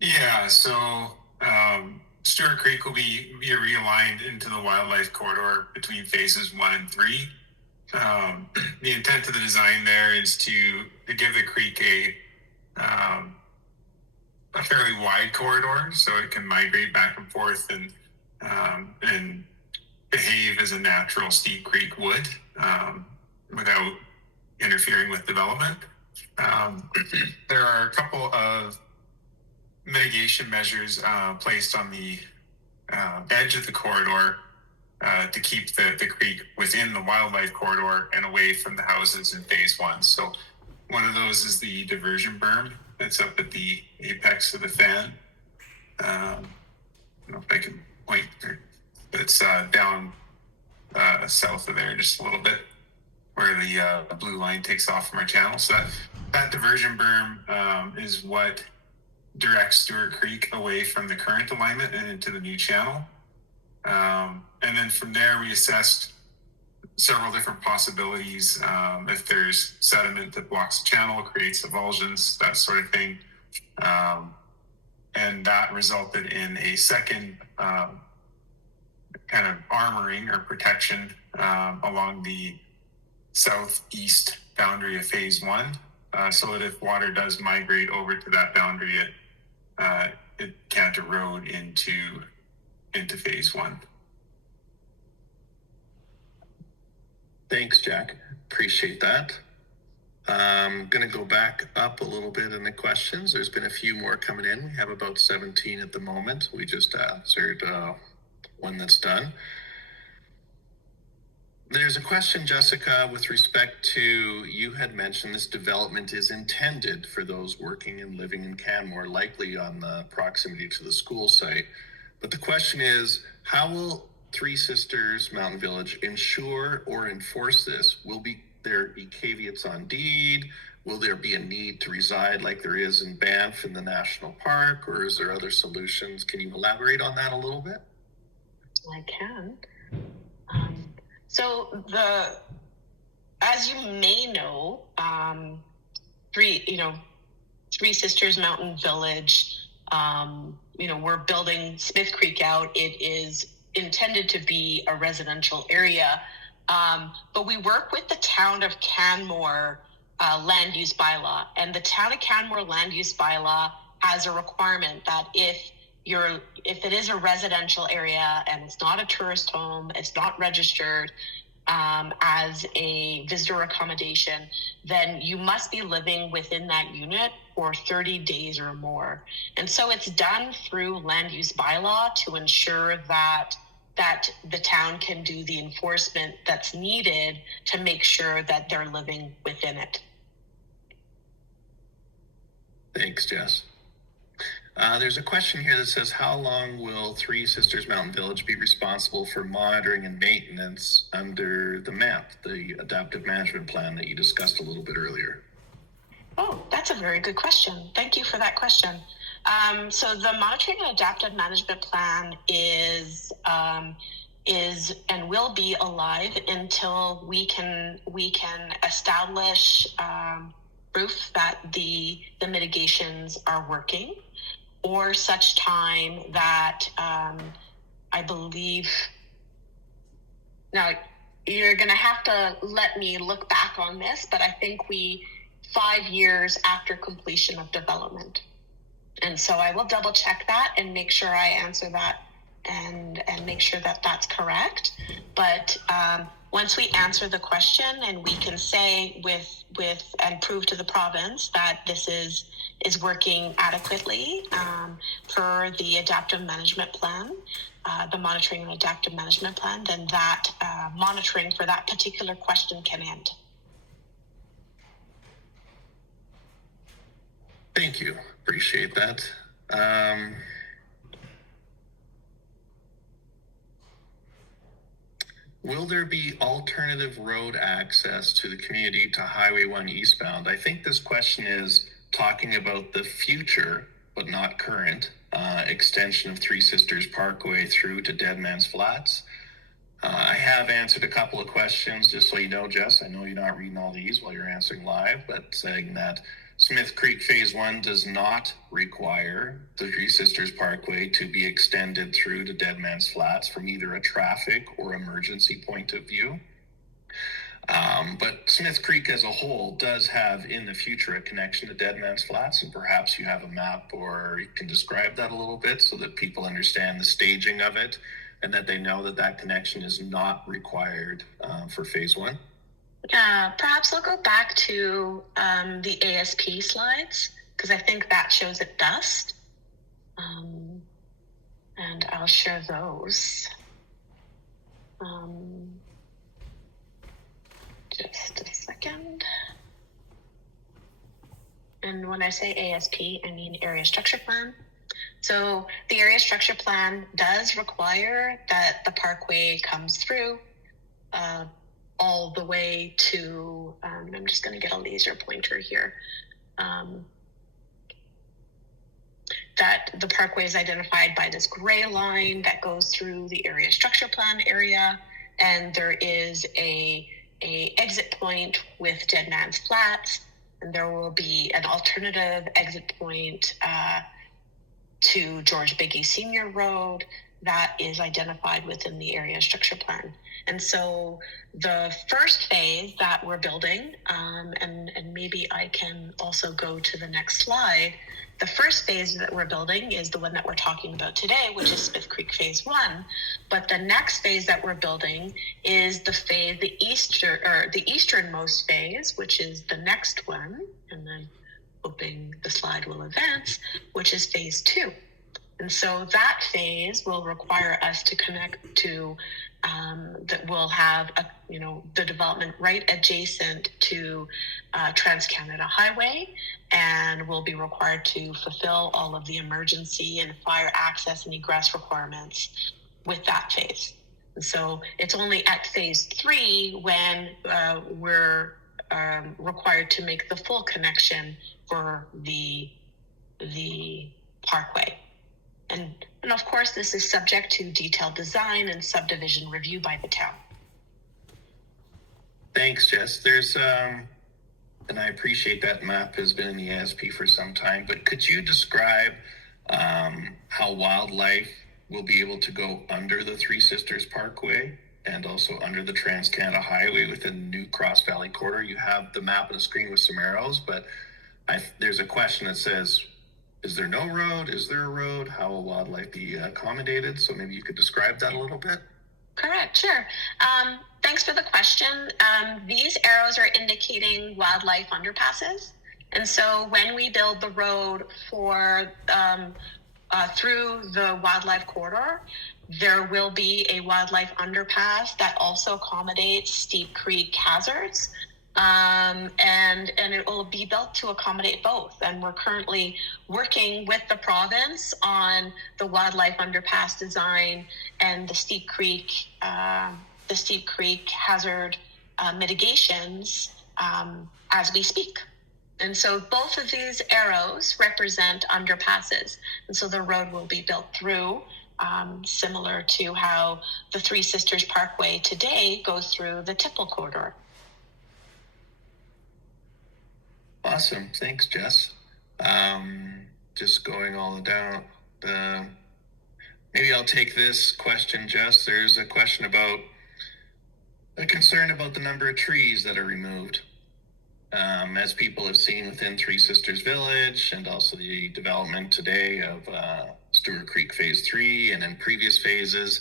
Yeah, so Stewart Creek will be realigned into the wildlife corridor between phases 1 and 3. The intent of the design there is to give the creek a fairly wide corridor so it can migrate back and forth and behave as a natural Steep Creek would without interfering with development. There are a couple of mitigation measures placed on the edge of the corridor to keep the creek within the wildlife corridor and away from the houses in phase 1. So one of those is the diversion berm that's up at the apex of the fan. I don't know if I can point there. It's down south of there just a little bit where the blue line takes off from our channel. So that diversion berm is what directs Stewart Creek away from the current alignment and into the new channel. And then from there, we assessed several different possibilities. If there's sediment that blocks the channel, creates avulsions, that sort of thing. And that resulted in a second kind of armoring or protection along the southeast boundary of phase 1, so that if water does migrate over to that boundary, it can't erode into phase 1. Thanks, Jack. Appreciate that. I'm going to go back up a little bit in the questions. There's been a few more coming in. We have about 17 at the moment. We just answered one that's done. There's a question, Jessica, with respect to, you had mentioned this development is intended for those working and living in Canmore, likely on the proximity to the school site. But the question is, how will Three Sisters Mountain Village ensure or enforce this? Will there be caveats on deed? Will there be a need to reside like there is in Banff in the national park, or is there other solutions? Can you elaborate on that a little bit? I can. So as you may know, Three Sisters Mountain Village, we're building Smith Creek out. It is intended to be a residential area, but we work with the town of Canmore land use bylaw, and the town of Canmore land use bylaw has a requirement that if it is a residential area and it's not a tourist home, it's not registered as a visitor accommodation, then you must be living within that unit for 30 days or more. And so it's done through land use bylaw to ensure that the town can do the enforcement that's needed to make sure that they're living within it. Thanks, Jess. There's a question here that says, how long will Three Sisters Mountain Village be responsible for monitoring and maintenance under the MAP, the Adaptive Management Plan that you discussed a little bit earlier? Oh, that's a very good question. Thank you for that question. So the Monitoring and Adaptive Management Plan is and will be alive until we can establish proof that the mitigations are working, or such time that I believe, now you're going to have to let me look back on this, but I think 5 years after completion of development. And so I will double check that and make sure I answer that and make sure that that's correct. But once we answer the question and we can say with and prove to the province that this is working adequately for the adaptive management plan, the monitoring and adaptive management plan, then that monitoring for that particular question can end. Thank you. Appreciate that. Will there be alternative road access to the community to Highway 1 eastbound? I think this question is talking about the future, but not current, extension of Three Sisters Parkway through to Deadman's Flats. I have answered a couple of questions, just so you know, Jess. I know you're not reading all these while you're answering live, but saying that Smith Creek Phase 1 does not require the Three Sisters Parkway to be extended through to Deadman's Flats from either a traffic or emergency point of view. But Smith Creek as a whole does have in the future a connection to Deadman's Flats, and perhaps you have a map or you can describe that a little bit so that people understand the staging of it and that they know that that connection is not required for Phase 1. Perhaps I'll go back to the ASP slides, because I think that shows it best. And I'll share those. Just a second. And when I say ASP, I mean Area Structure Plan. So the Area Structure Plan does require that the parkway comes through all the way to, I'm just going to get a laser pointer here, that the parkway is identified by this gray line that goes through the Area Structure Plan area, and there is a exit point with Deadman's Flats, and there will be an alternative exit point to George Biggie Senior Road that is identified within the Area Structure Plan. And so the first phase that we're building, and maybe I can also go to the next slide. The first phase that we're building is the one that we're talking about today, which is Smith Creek Phase 1. But the next phase that we're building is the easternmost phase, which is the next one, and then hoping the slide will advance, which is Phase 2. And so that phase will require us to connect to that will have the development right adjacent to Trans-Canada Highway, and will be required to fulfill all of the emergency and fire access and egress requirements with that phase. And so it's only at Phase 3 when we're required to make the full connection for the parkway. And of course, this is subject to detailed design and subdivision review by the town. Thanks, Jess. There's, and I appreciate that map has been in the ASP for some time, but could you describe how wildlife will be able to go under the Three Sisters Parkway and also under the Trans-Canada Highway within the new Cross Valley Corridor? You have the map on the screen with some arrows, but there's a question that says, is there no road? Is there a road? How will wildlife be accommodated? So maybe you could describe that a little bit. Correct, sure. Thanks for the question. These arrows are indicating wildlife underpasses. And so when we build the road for through the wildlife corridor, there will be a wildlife underpass that also accommodates steep creek hazards. And it will be built to accommodate both. And we're currently working with the province on the wildlife underpass design and the steep creek hazard mitigations as we speak. And so both of these arrows represent underpasses. And so the road will be built through, similar to how the Three Sisters Parkway today goes through the Tipple corridor. Awesome. Thanks, Jess. Just going all down. Maybe I'll take this question, Jess. There's a question about a concern about the number of trees that are removed. As people have seen within Three Sisters Village and also the development today of Stewart Creek Phase 3 and in previous phases,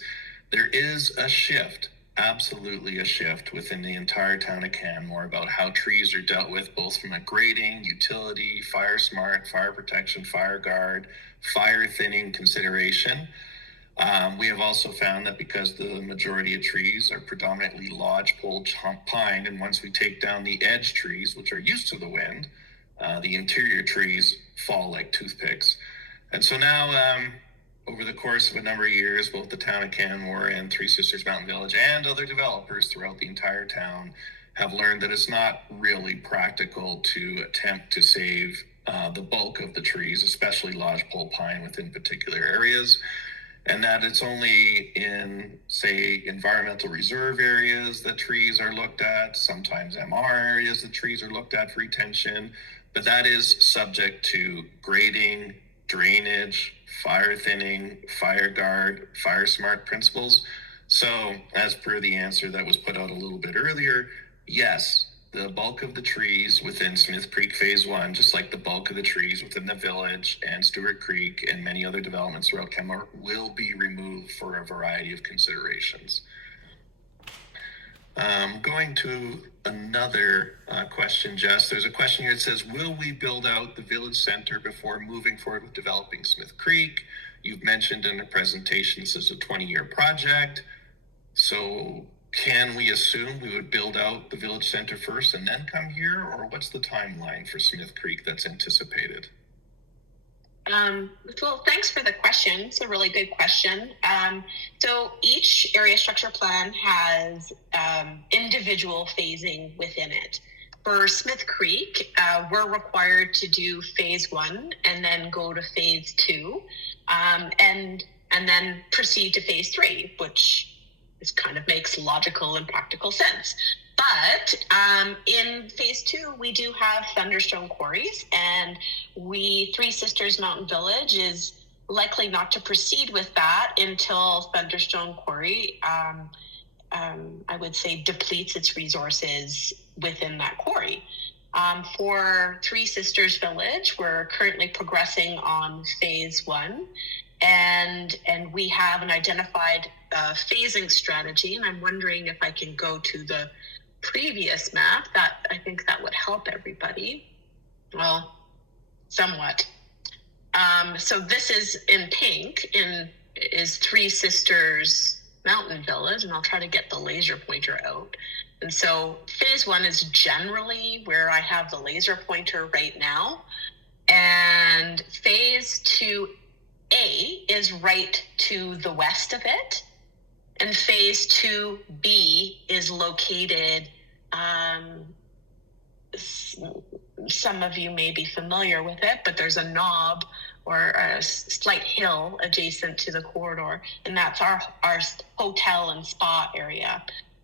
there is a shift. Absolutely a shift within the entire town of Canmore about how trees are dealt with, both from a grading, utility, fire smart, fire protection, fire guard, fire thinning consideration. We have also found that because the majority of trees are predominantly lodgepole pine, and once we take down the edge trees, which are used to the wind, the interior trees fall like toothpicks. And so now, over the course of a number of years, both the town of Canmore and Three Sisters Mountain Village and other developers throughout the entire town have learned that it's not really practical to attempt to save the bulk of the trees, especially lodgepole pine within particular areas, and that it's only in, say, environmental reserve areas that trees are looked at, sometimes MR areas that trees are looked at for retention, but that is subject to grading, drainage, fire thinning, fire guard, fire smart principles. So as per the answer that was put out a little bit earlier, yes, the bulk of the trees within Smith Creek Phase 1, just like the bulk of the trees within the village and Stewart Creek and many other developments throughout Canmore, will be removed for a variety of considerations. Going to another question, Jess. There's a question here that says, will we build out the village center before moving forward with developing Smith Creek? You've mentioned in the presentation this is a 20-year project. So can we assume we would build out the village center first and then come here? Or what's the timeline for Smith Creek that's anticipated? Well, thanks for the question. It's a really good question. So each area structure plan has individual phasing within it. For Smith Creek, we're required to do Phase 1 and then go to Phase 2 and then proceed to Phase 3, which kind of makes logical and practical sense. But in Phase 2, we do have Thunderstone Quarries, and Three Sisters Mountain Village is likely not to proceed with that until Thunderstone Quarry I would say, depletes its resources within that quarry. For Three Sisters Village, we're currently progressing on phase 1, and we have an identified phasing strategy. And I'm wondering if I can go to the previous map. That I think that would help everybody. Well, somewhat. So this is in pink, is Three Sisters Mountain Village, and I'll try to get the laser pointer out. And so phase 1 is generally where I have the laser pointer right now. And phase 2A is right to the west of it. And phase 2B is located, some of you may be familiar with it, but there's a knob or a slight hill adjacent to the corridor, and that's our hotel and spa area.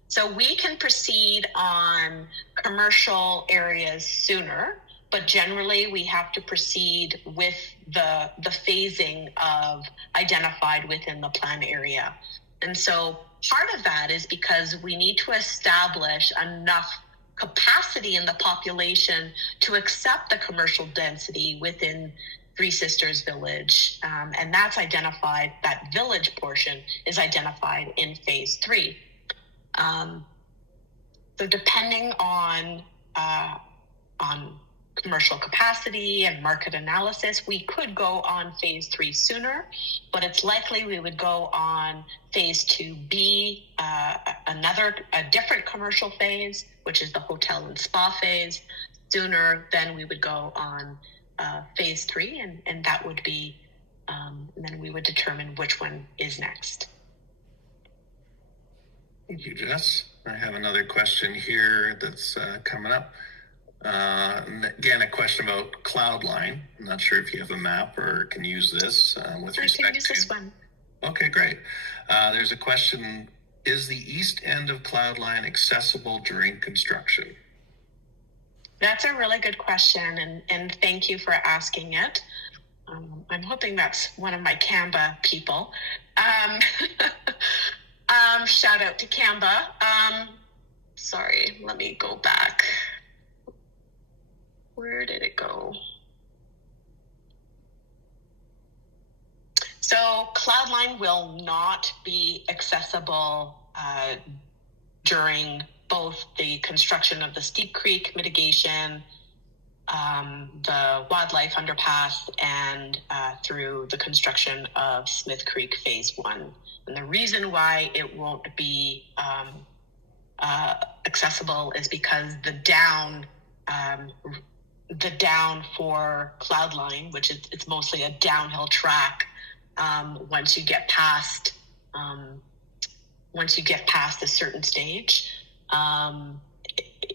So we can proceed on commercial areas sooner, but generally we have to proceed with the phasing of identified within the plan area. And so part of that is because we need to establish enough capacity in the population to accept the commercial density within Three Sisters Village. And that's identified, that village portion is identified in phase 3. So depending on commercial capacity and market analysis, we could go on phase 3 sooner, but it's likely we would go on phase 2B, a different commercial phase, which is the hotel and spa phase, sooner than we would go on phase 3, and that would be, and then we would determine which one is next. Thank you, Jess. I have another question here that's coming up. Again, a question about Cloudline. I'm not sure if you have a map or can use this with respect to... I can use this one. Okay, great. There's a question. Is the east end of Cloudline accessible during construction? That's a really good question, and thank you for asking it. I'm hoping that's one of my Canva people. Shout out to Canva. Sorry, let me go back. Where did it go? So Cloudline will not be accessible during both the construction of the Steep Creek mitigation, the wildlife underpass, and through the construction of Smith Creek Phase 1. And the reason why it won't be accessible is because the down for Cloudline, which is it's mostly a downhill track, once you get past a certain stage,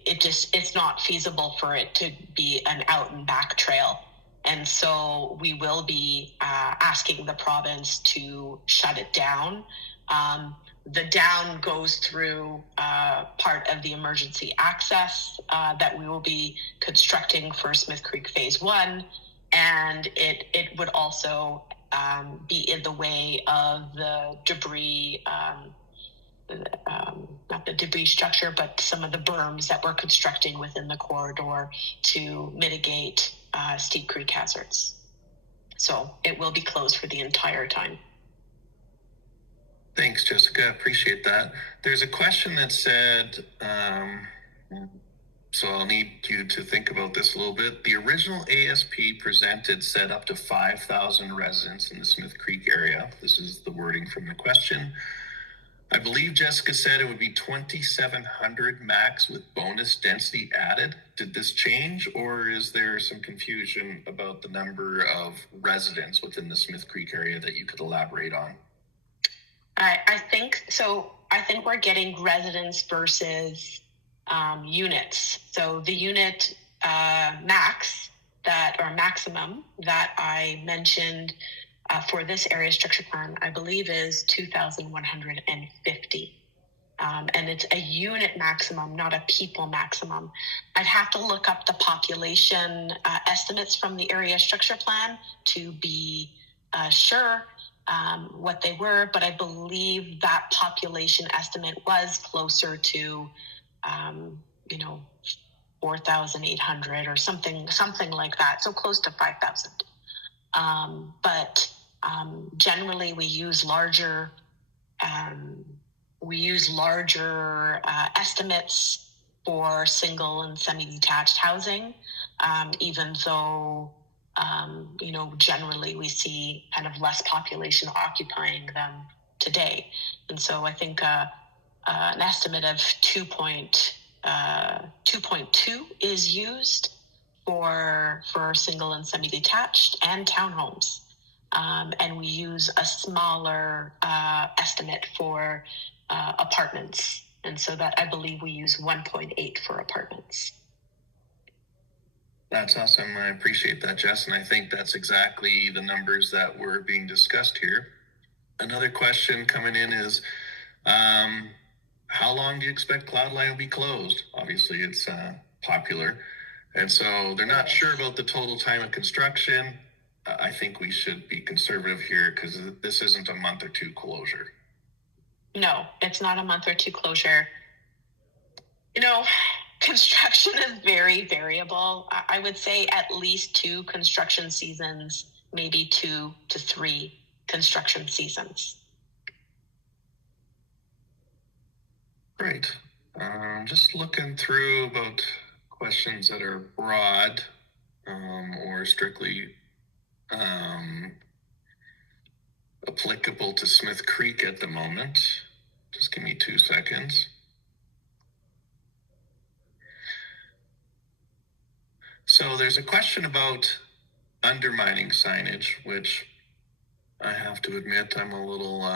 it's not feasible for it to be an out and back trail. And so we will be asking the province to shut it down. The down goes through part of the emergency access that we will be constructing for Smith Creek Phase 1, and it would also be in the way of the debris, not the debris structure, but some of the berms that we're constructing within the corridor to mitigate Steep Creek hazards. So it will be closed for the entire time. Thanks, Jessica. Appreciate that. There's a question that said, so I'll need you to think about this a little bit. The original ASP presented said up to 5,000 residents in the Smith Creek area. This is the wording from the question. I believe Jessica said it would be 2,700 max with bonus density added. Did this change, or is there some confusion about the number of residents within the Smith Creek area that you could elaborate on? I think so. I think we're getting residents versus units. So the unit max or maximum that I mentioned for this area structure plan, I believe, is 2,150. And it's a unit maximum, not a people maximum. I'd have to look up the population estimates from the area structure plan to be sure. what they were, but I believe that population estimate was closer to, 4,800 or something like that. So close to 5,000. But generally, we use larger estimates for single and semi-detached housing, even though generally we see kind of less population occupying them today. And so I think an estimate of 2.2 is used for single and semi-detached and townhomes. And we use a smaller estimate for apartments. And so that I believe we use 1.8 for apartments. That's awesome. I appreciate that, Jess. And I think that's exactly the numbers that were being discussed here. Another question coming in is, how long do you expect Cloudline will be closed? Obviously, it's popular. And so they're not sure about the total time of construction. I think we should be conservative here because this isn't a month or two closure. No, it's not a month or two closure. Construction is very variable. I would say at least 2 construction seasons, maybe 2 to 3 construction seasons. Great. Just looking through about questions that are broad or strictly applicable to Smith Creek at the moment. Just give me 2 seconds. So there's a question about undermining signage, which I have to admit I'm a little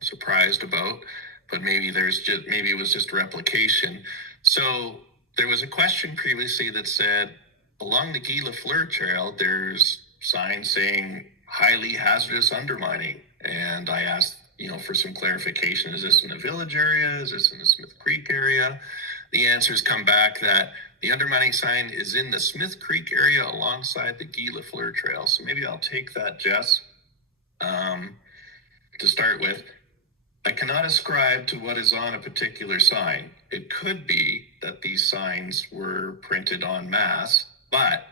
surprised about, but maybe it was just replication. So there was a question previously that said along the Guy Lafleur Trail, there's signs saying highly hazardous undermining. And I asked, for some clarification, is this in the village area? Is this in the Smith Creek area? The answers come back that the undermining sign is in the Smith Creek area alongside the Guy Lafleur Trail. So maybe I'll take that, Jess. To start with, I cannot ascribe to what is on a particular sign. It could be that these signs were printed en masse, but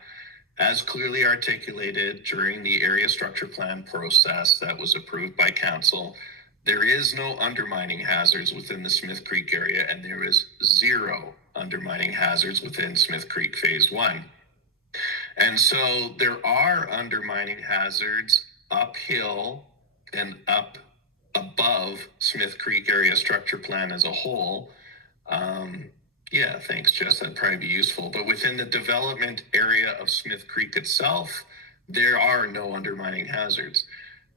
as clearly articulated during the area structure plan process that was approved by council, there is no undermining hazards within the Smith Creek area, and there is 0 undermining hazards within Smith Creek Phase 1. And so there are undermining hazards uphill and up above Smith Creek area structure plan as a whole. Yeah, thanks, Jess. That'd probably be useful. But within the development area of Smith Creek itself, there are no undermining hazards.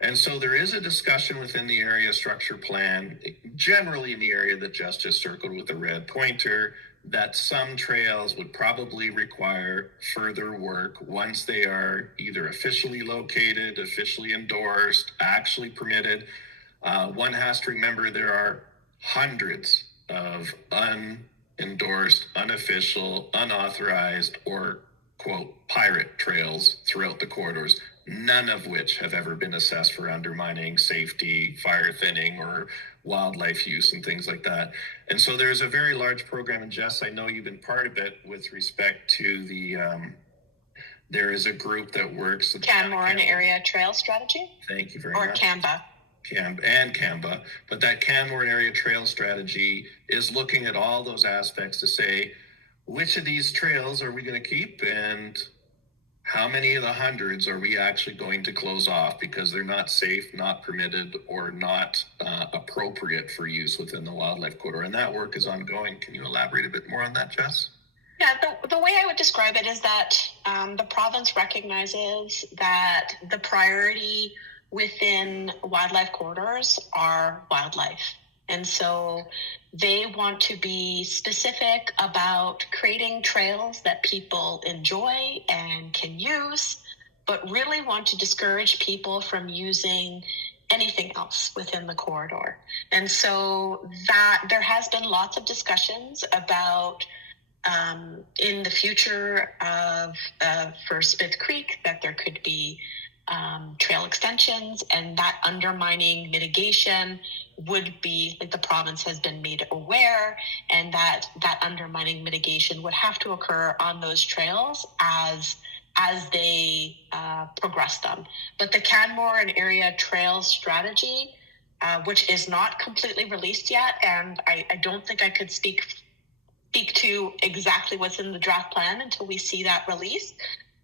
And so there is a discussion within the area structure plan, generally in the area that Jess just circled with the red pointer, that some trails would probably require further work once they are either officially located, officially endorsed, actually permitted. One has to remember there are hundreds of unendorsed, unofficial, unauthorized, or quote, pirate trails throughout the corridors, none of which have ever been assessed for undermining, safety, fire thinning, or wildlife use and things like that. And so there's a very large program, and Jess, I know you've been part of it with respect to the, there is a group that works with Canmoran Area Trail Strategy? Thank you very much. Or CAMBA. CAMBA, but that Canmoran Area Trail Strategy is looking at all those aspects to say, which of these trails are we going to keep, and how many of the hundreds are we actually going to close off because they're not safe, not permitted, or not appropriate for use within the wildlife corridor? And that work is ongoing. Can you elaborate a bit more on that, Jess? Yeah, the way I would describe it is that the province recognizes that the priority within wildlife corridors are wildlife. And so they want to be specific about creating trails that people enjoy and can use, but really want to discourage people from using anything else within the corridor. And so that there has been lots of discussions about in the future of for Smith Creek that there could be trail extensions, and that undermining mitigation would be, like, the province has been made aware, and that undermining mitigation would have to occur on those trails as they progress them. But the Canmore and Area Trails strategy, which is not completely released yet, and I don't think I could speak to exactly what's in the draft plan until we see that released.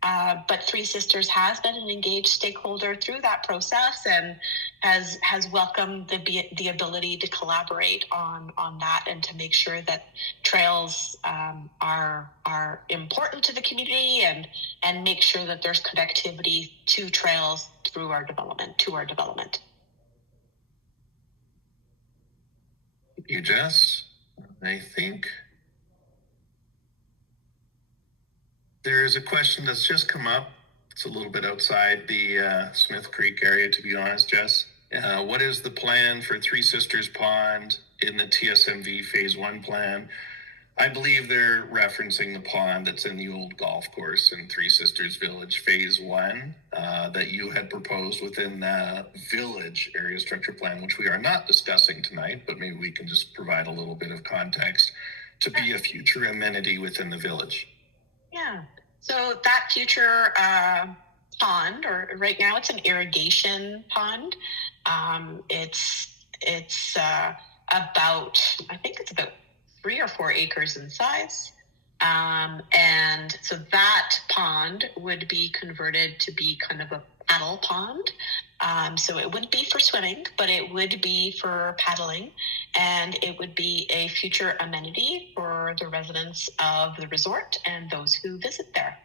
But Three Sisters has been an engaged stakeholder through that process and has welcomed the ability to collaborate on that and to make sure that trails are important to the community and make sure that there's connectivity to trails through our development. Thank you, Jess. I think there's a question that's just come up. It's a little bit outside the Smith Creek area, to be honest, Jess. What is the plan for Three Sisters Pond in the TSMV Phase 1 plan? I believe they're referencing the pond that's in the old golf course in Three Sisters Village Phase 1 that you had proposed within the village area structure plan, which we are not discussing tonight, but maybe we can just provide a little bit of context to be a future amenity within the village. Yeah. So that future pond, or right now it's an irrigation pond. It's about, I think it's about 3 or 4 acres in size. And so that pond would be converted to be kind of a paddle pond. So it wouldn't be for swimming, but it would be for paddling, and it would be a future amenity for the residents of the resort and those who visit there.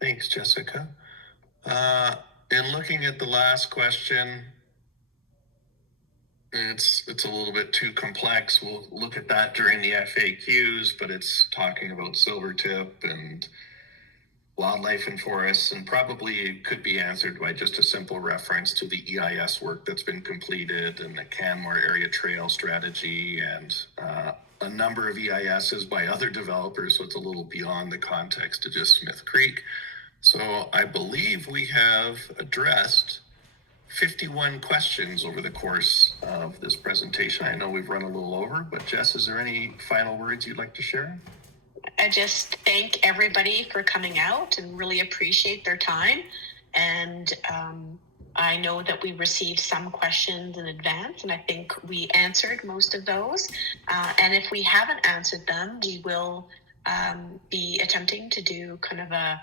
Thanks, Jessica. In looking at the last question, it's a little bit too complex. We'll look at that during the FAQs, but it's talking about Silvertip and wildlife and forests, and probably could be answered by just a simple reference to the EIS work that's been completed and the Canmore Area Trail strategy and a number of EISs by other developers, so it's a little beyond the context of just Smith Creek. So I believe we have addressed 51 questions over the course of this presentation. I know we've run a little over, but Jess, is there any final words you'd like to share? I just thank everybody for coming out and really appreciate their time. And I know that we received some questions in advance, and I think we answered most of those. And if we haven't answered them, we will be attempting to do kind of a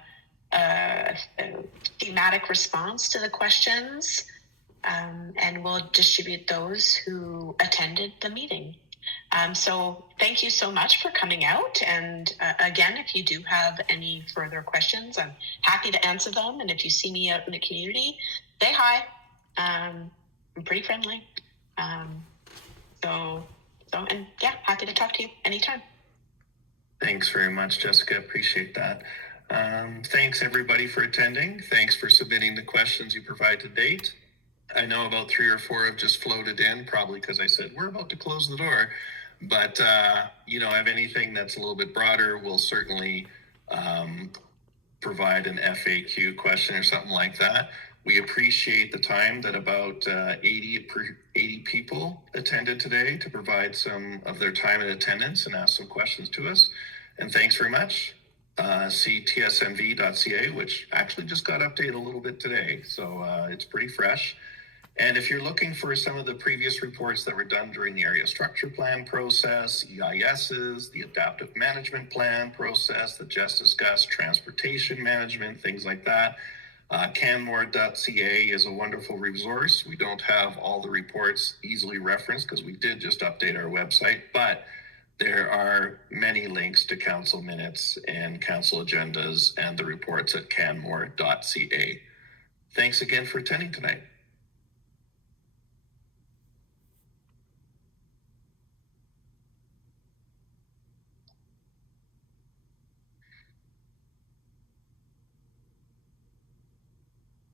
thematic response to the questions, and we'll distribute those who attended the meeting. So thank you so much for coming out. And again, if you do have any further questions, I'm happy to answer them. And if you see me out in the community, say hi. I'm pretty friendly. And yeah, happy to talk to you anytime. Thanks very much, Jessica. Appreciate that. Thanks everybody for attending. Thanks for submitting the questions you provide to date. I know about 3 or 4 have just floated in, probably because I said we're about to close the door. But if anything that's a little bit broader, we'll certainly provide an FAQ question or something like that. We appreciate the time that about 80 people attended today to provide some of their time and attendance and ask some questions to us. And thanks very much. See tsmv.ca, which actually just got updated a little bit today. So it's pretty fresh. And if you're looking for some of the previous reports that were done during the area structure plan process, EISs, the adaptive management plan process that Jess discussed, transportation management, things like that, canmore.ca is a wonderful resource. We don't have all the reports easily referenced because we did just update our website, but there are many links to council minutes and council agendas and the reports at canmore.ca. Thanks again for attending tonight.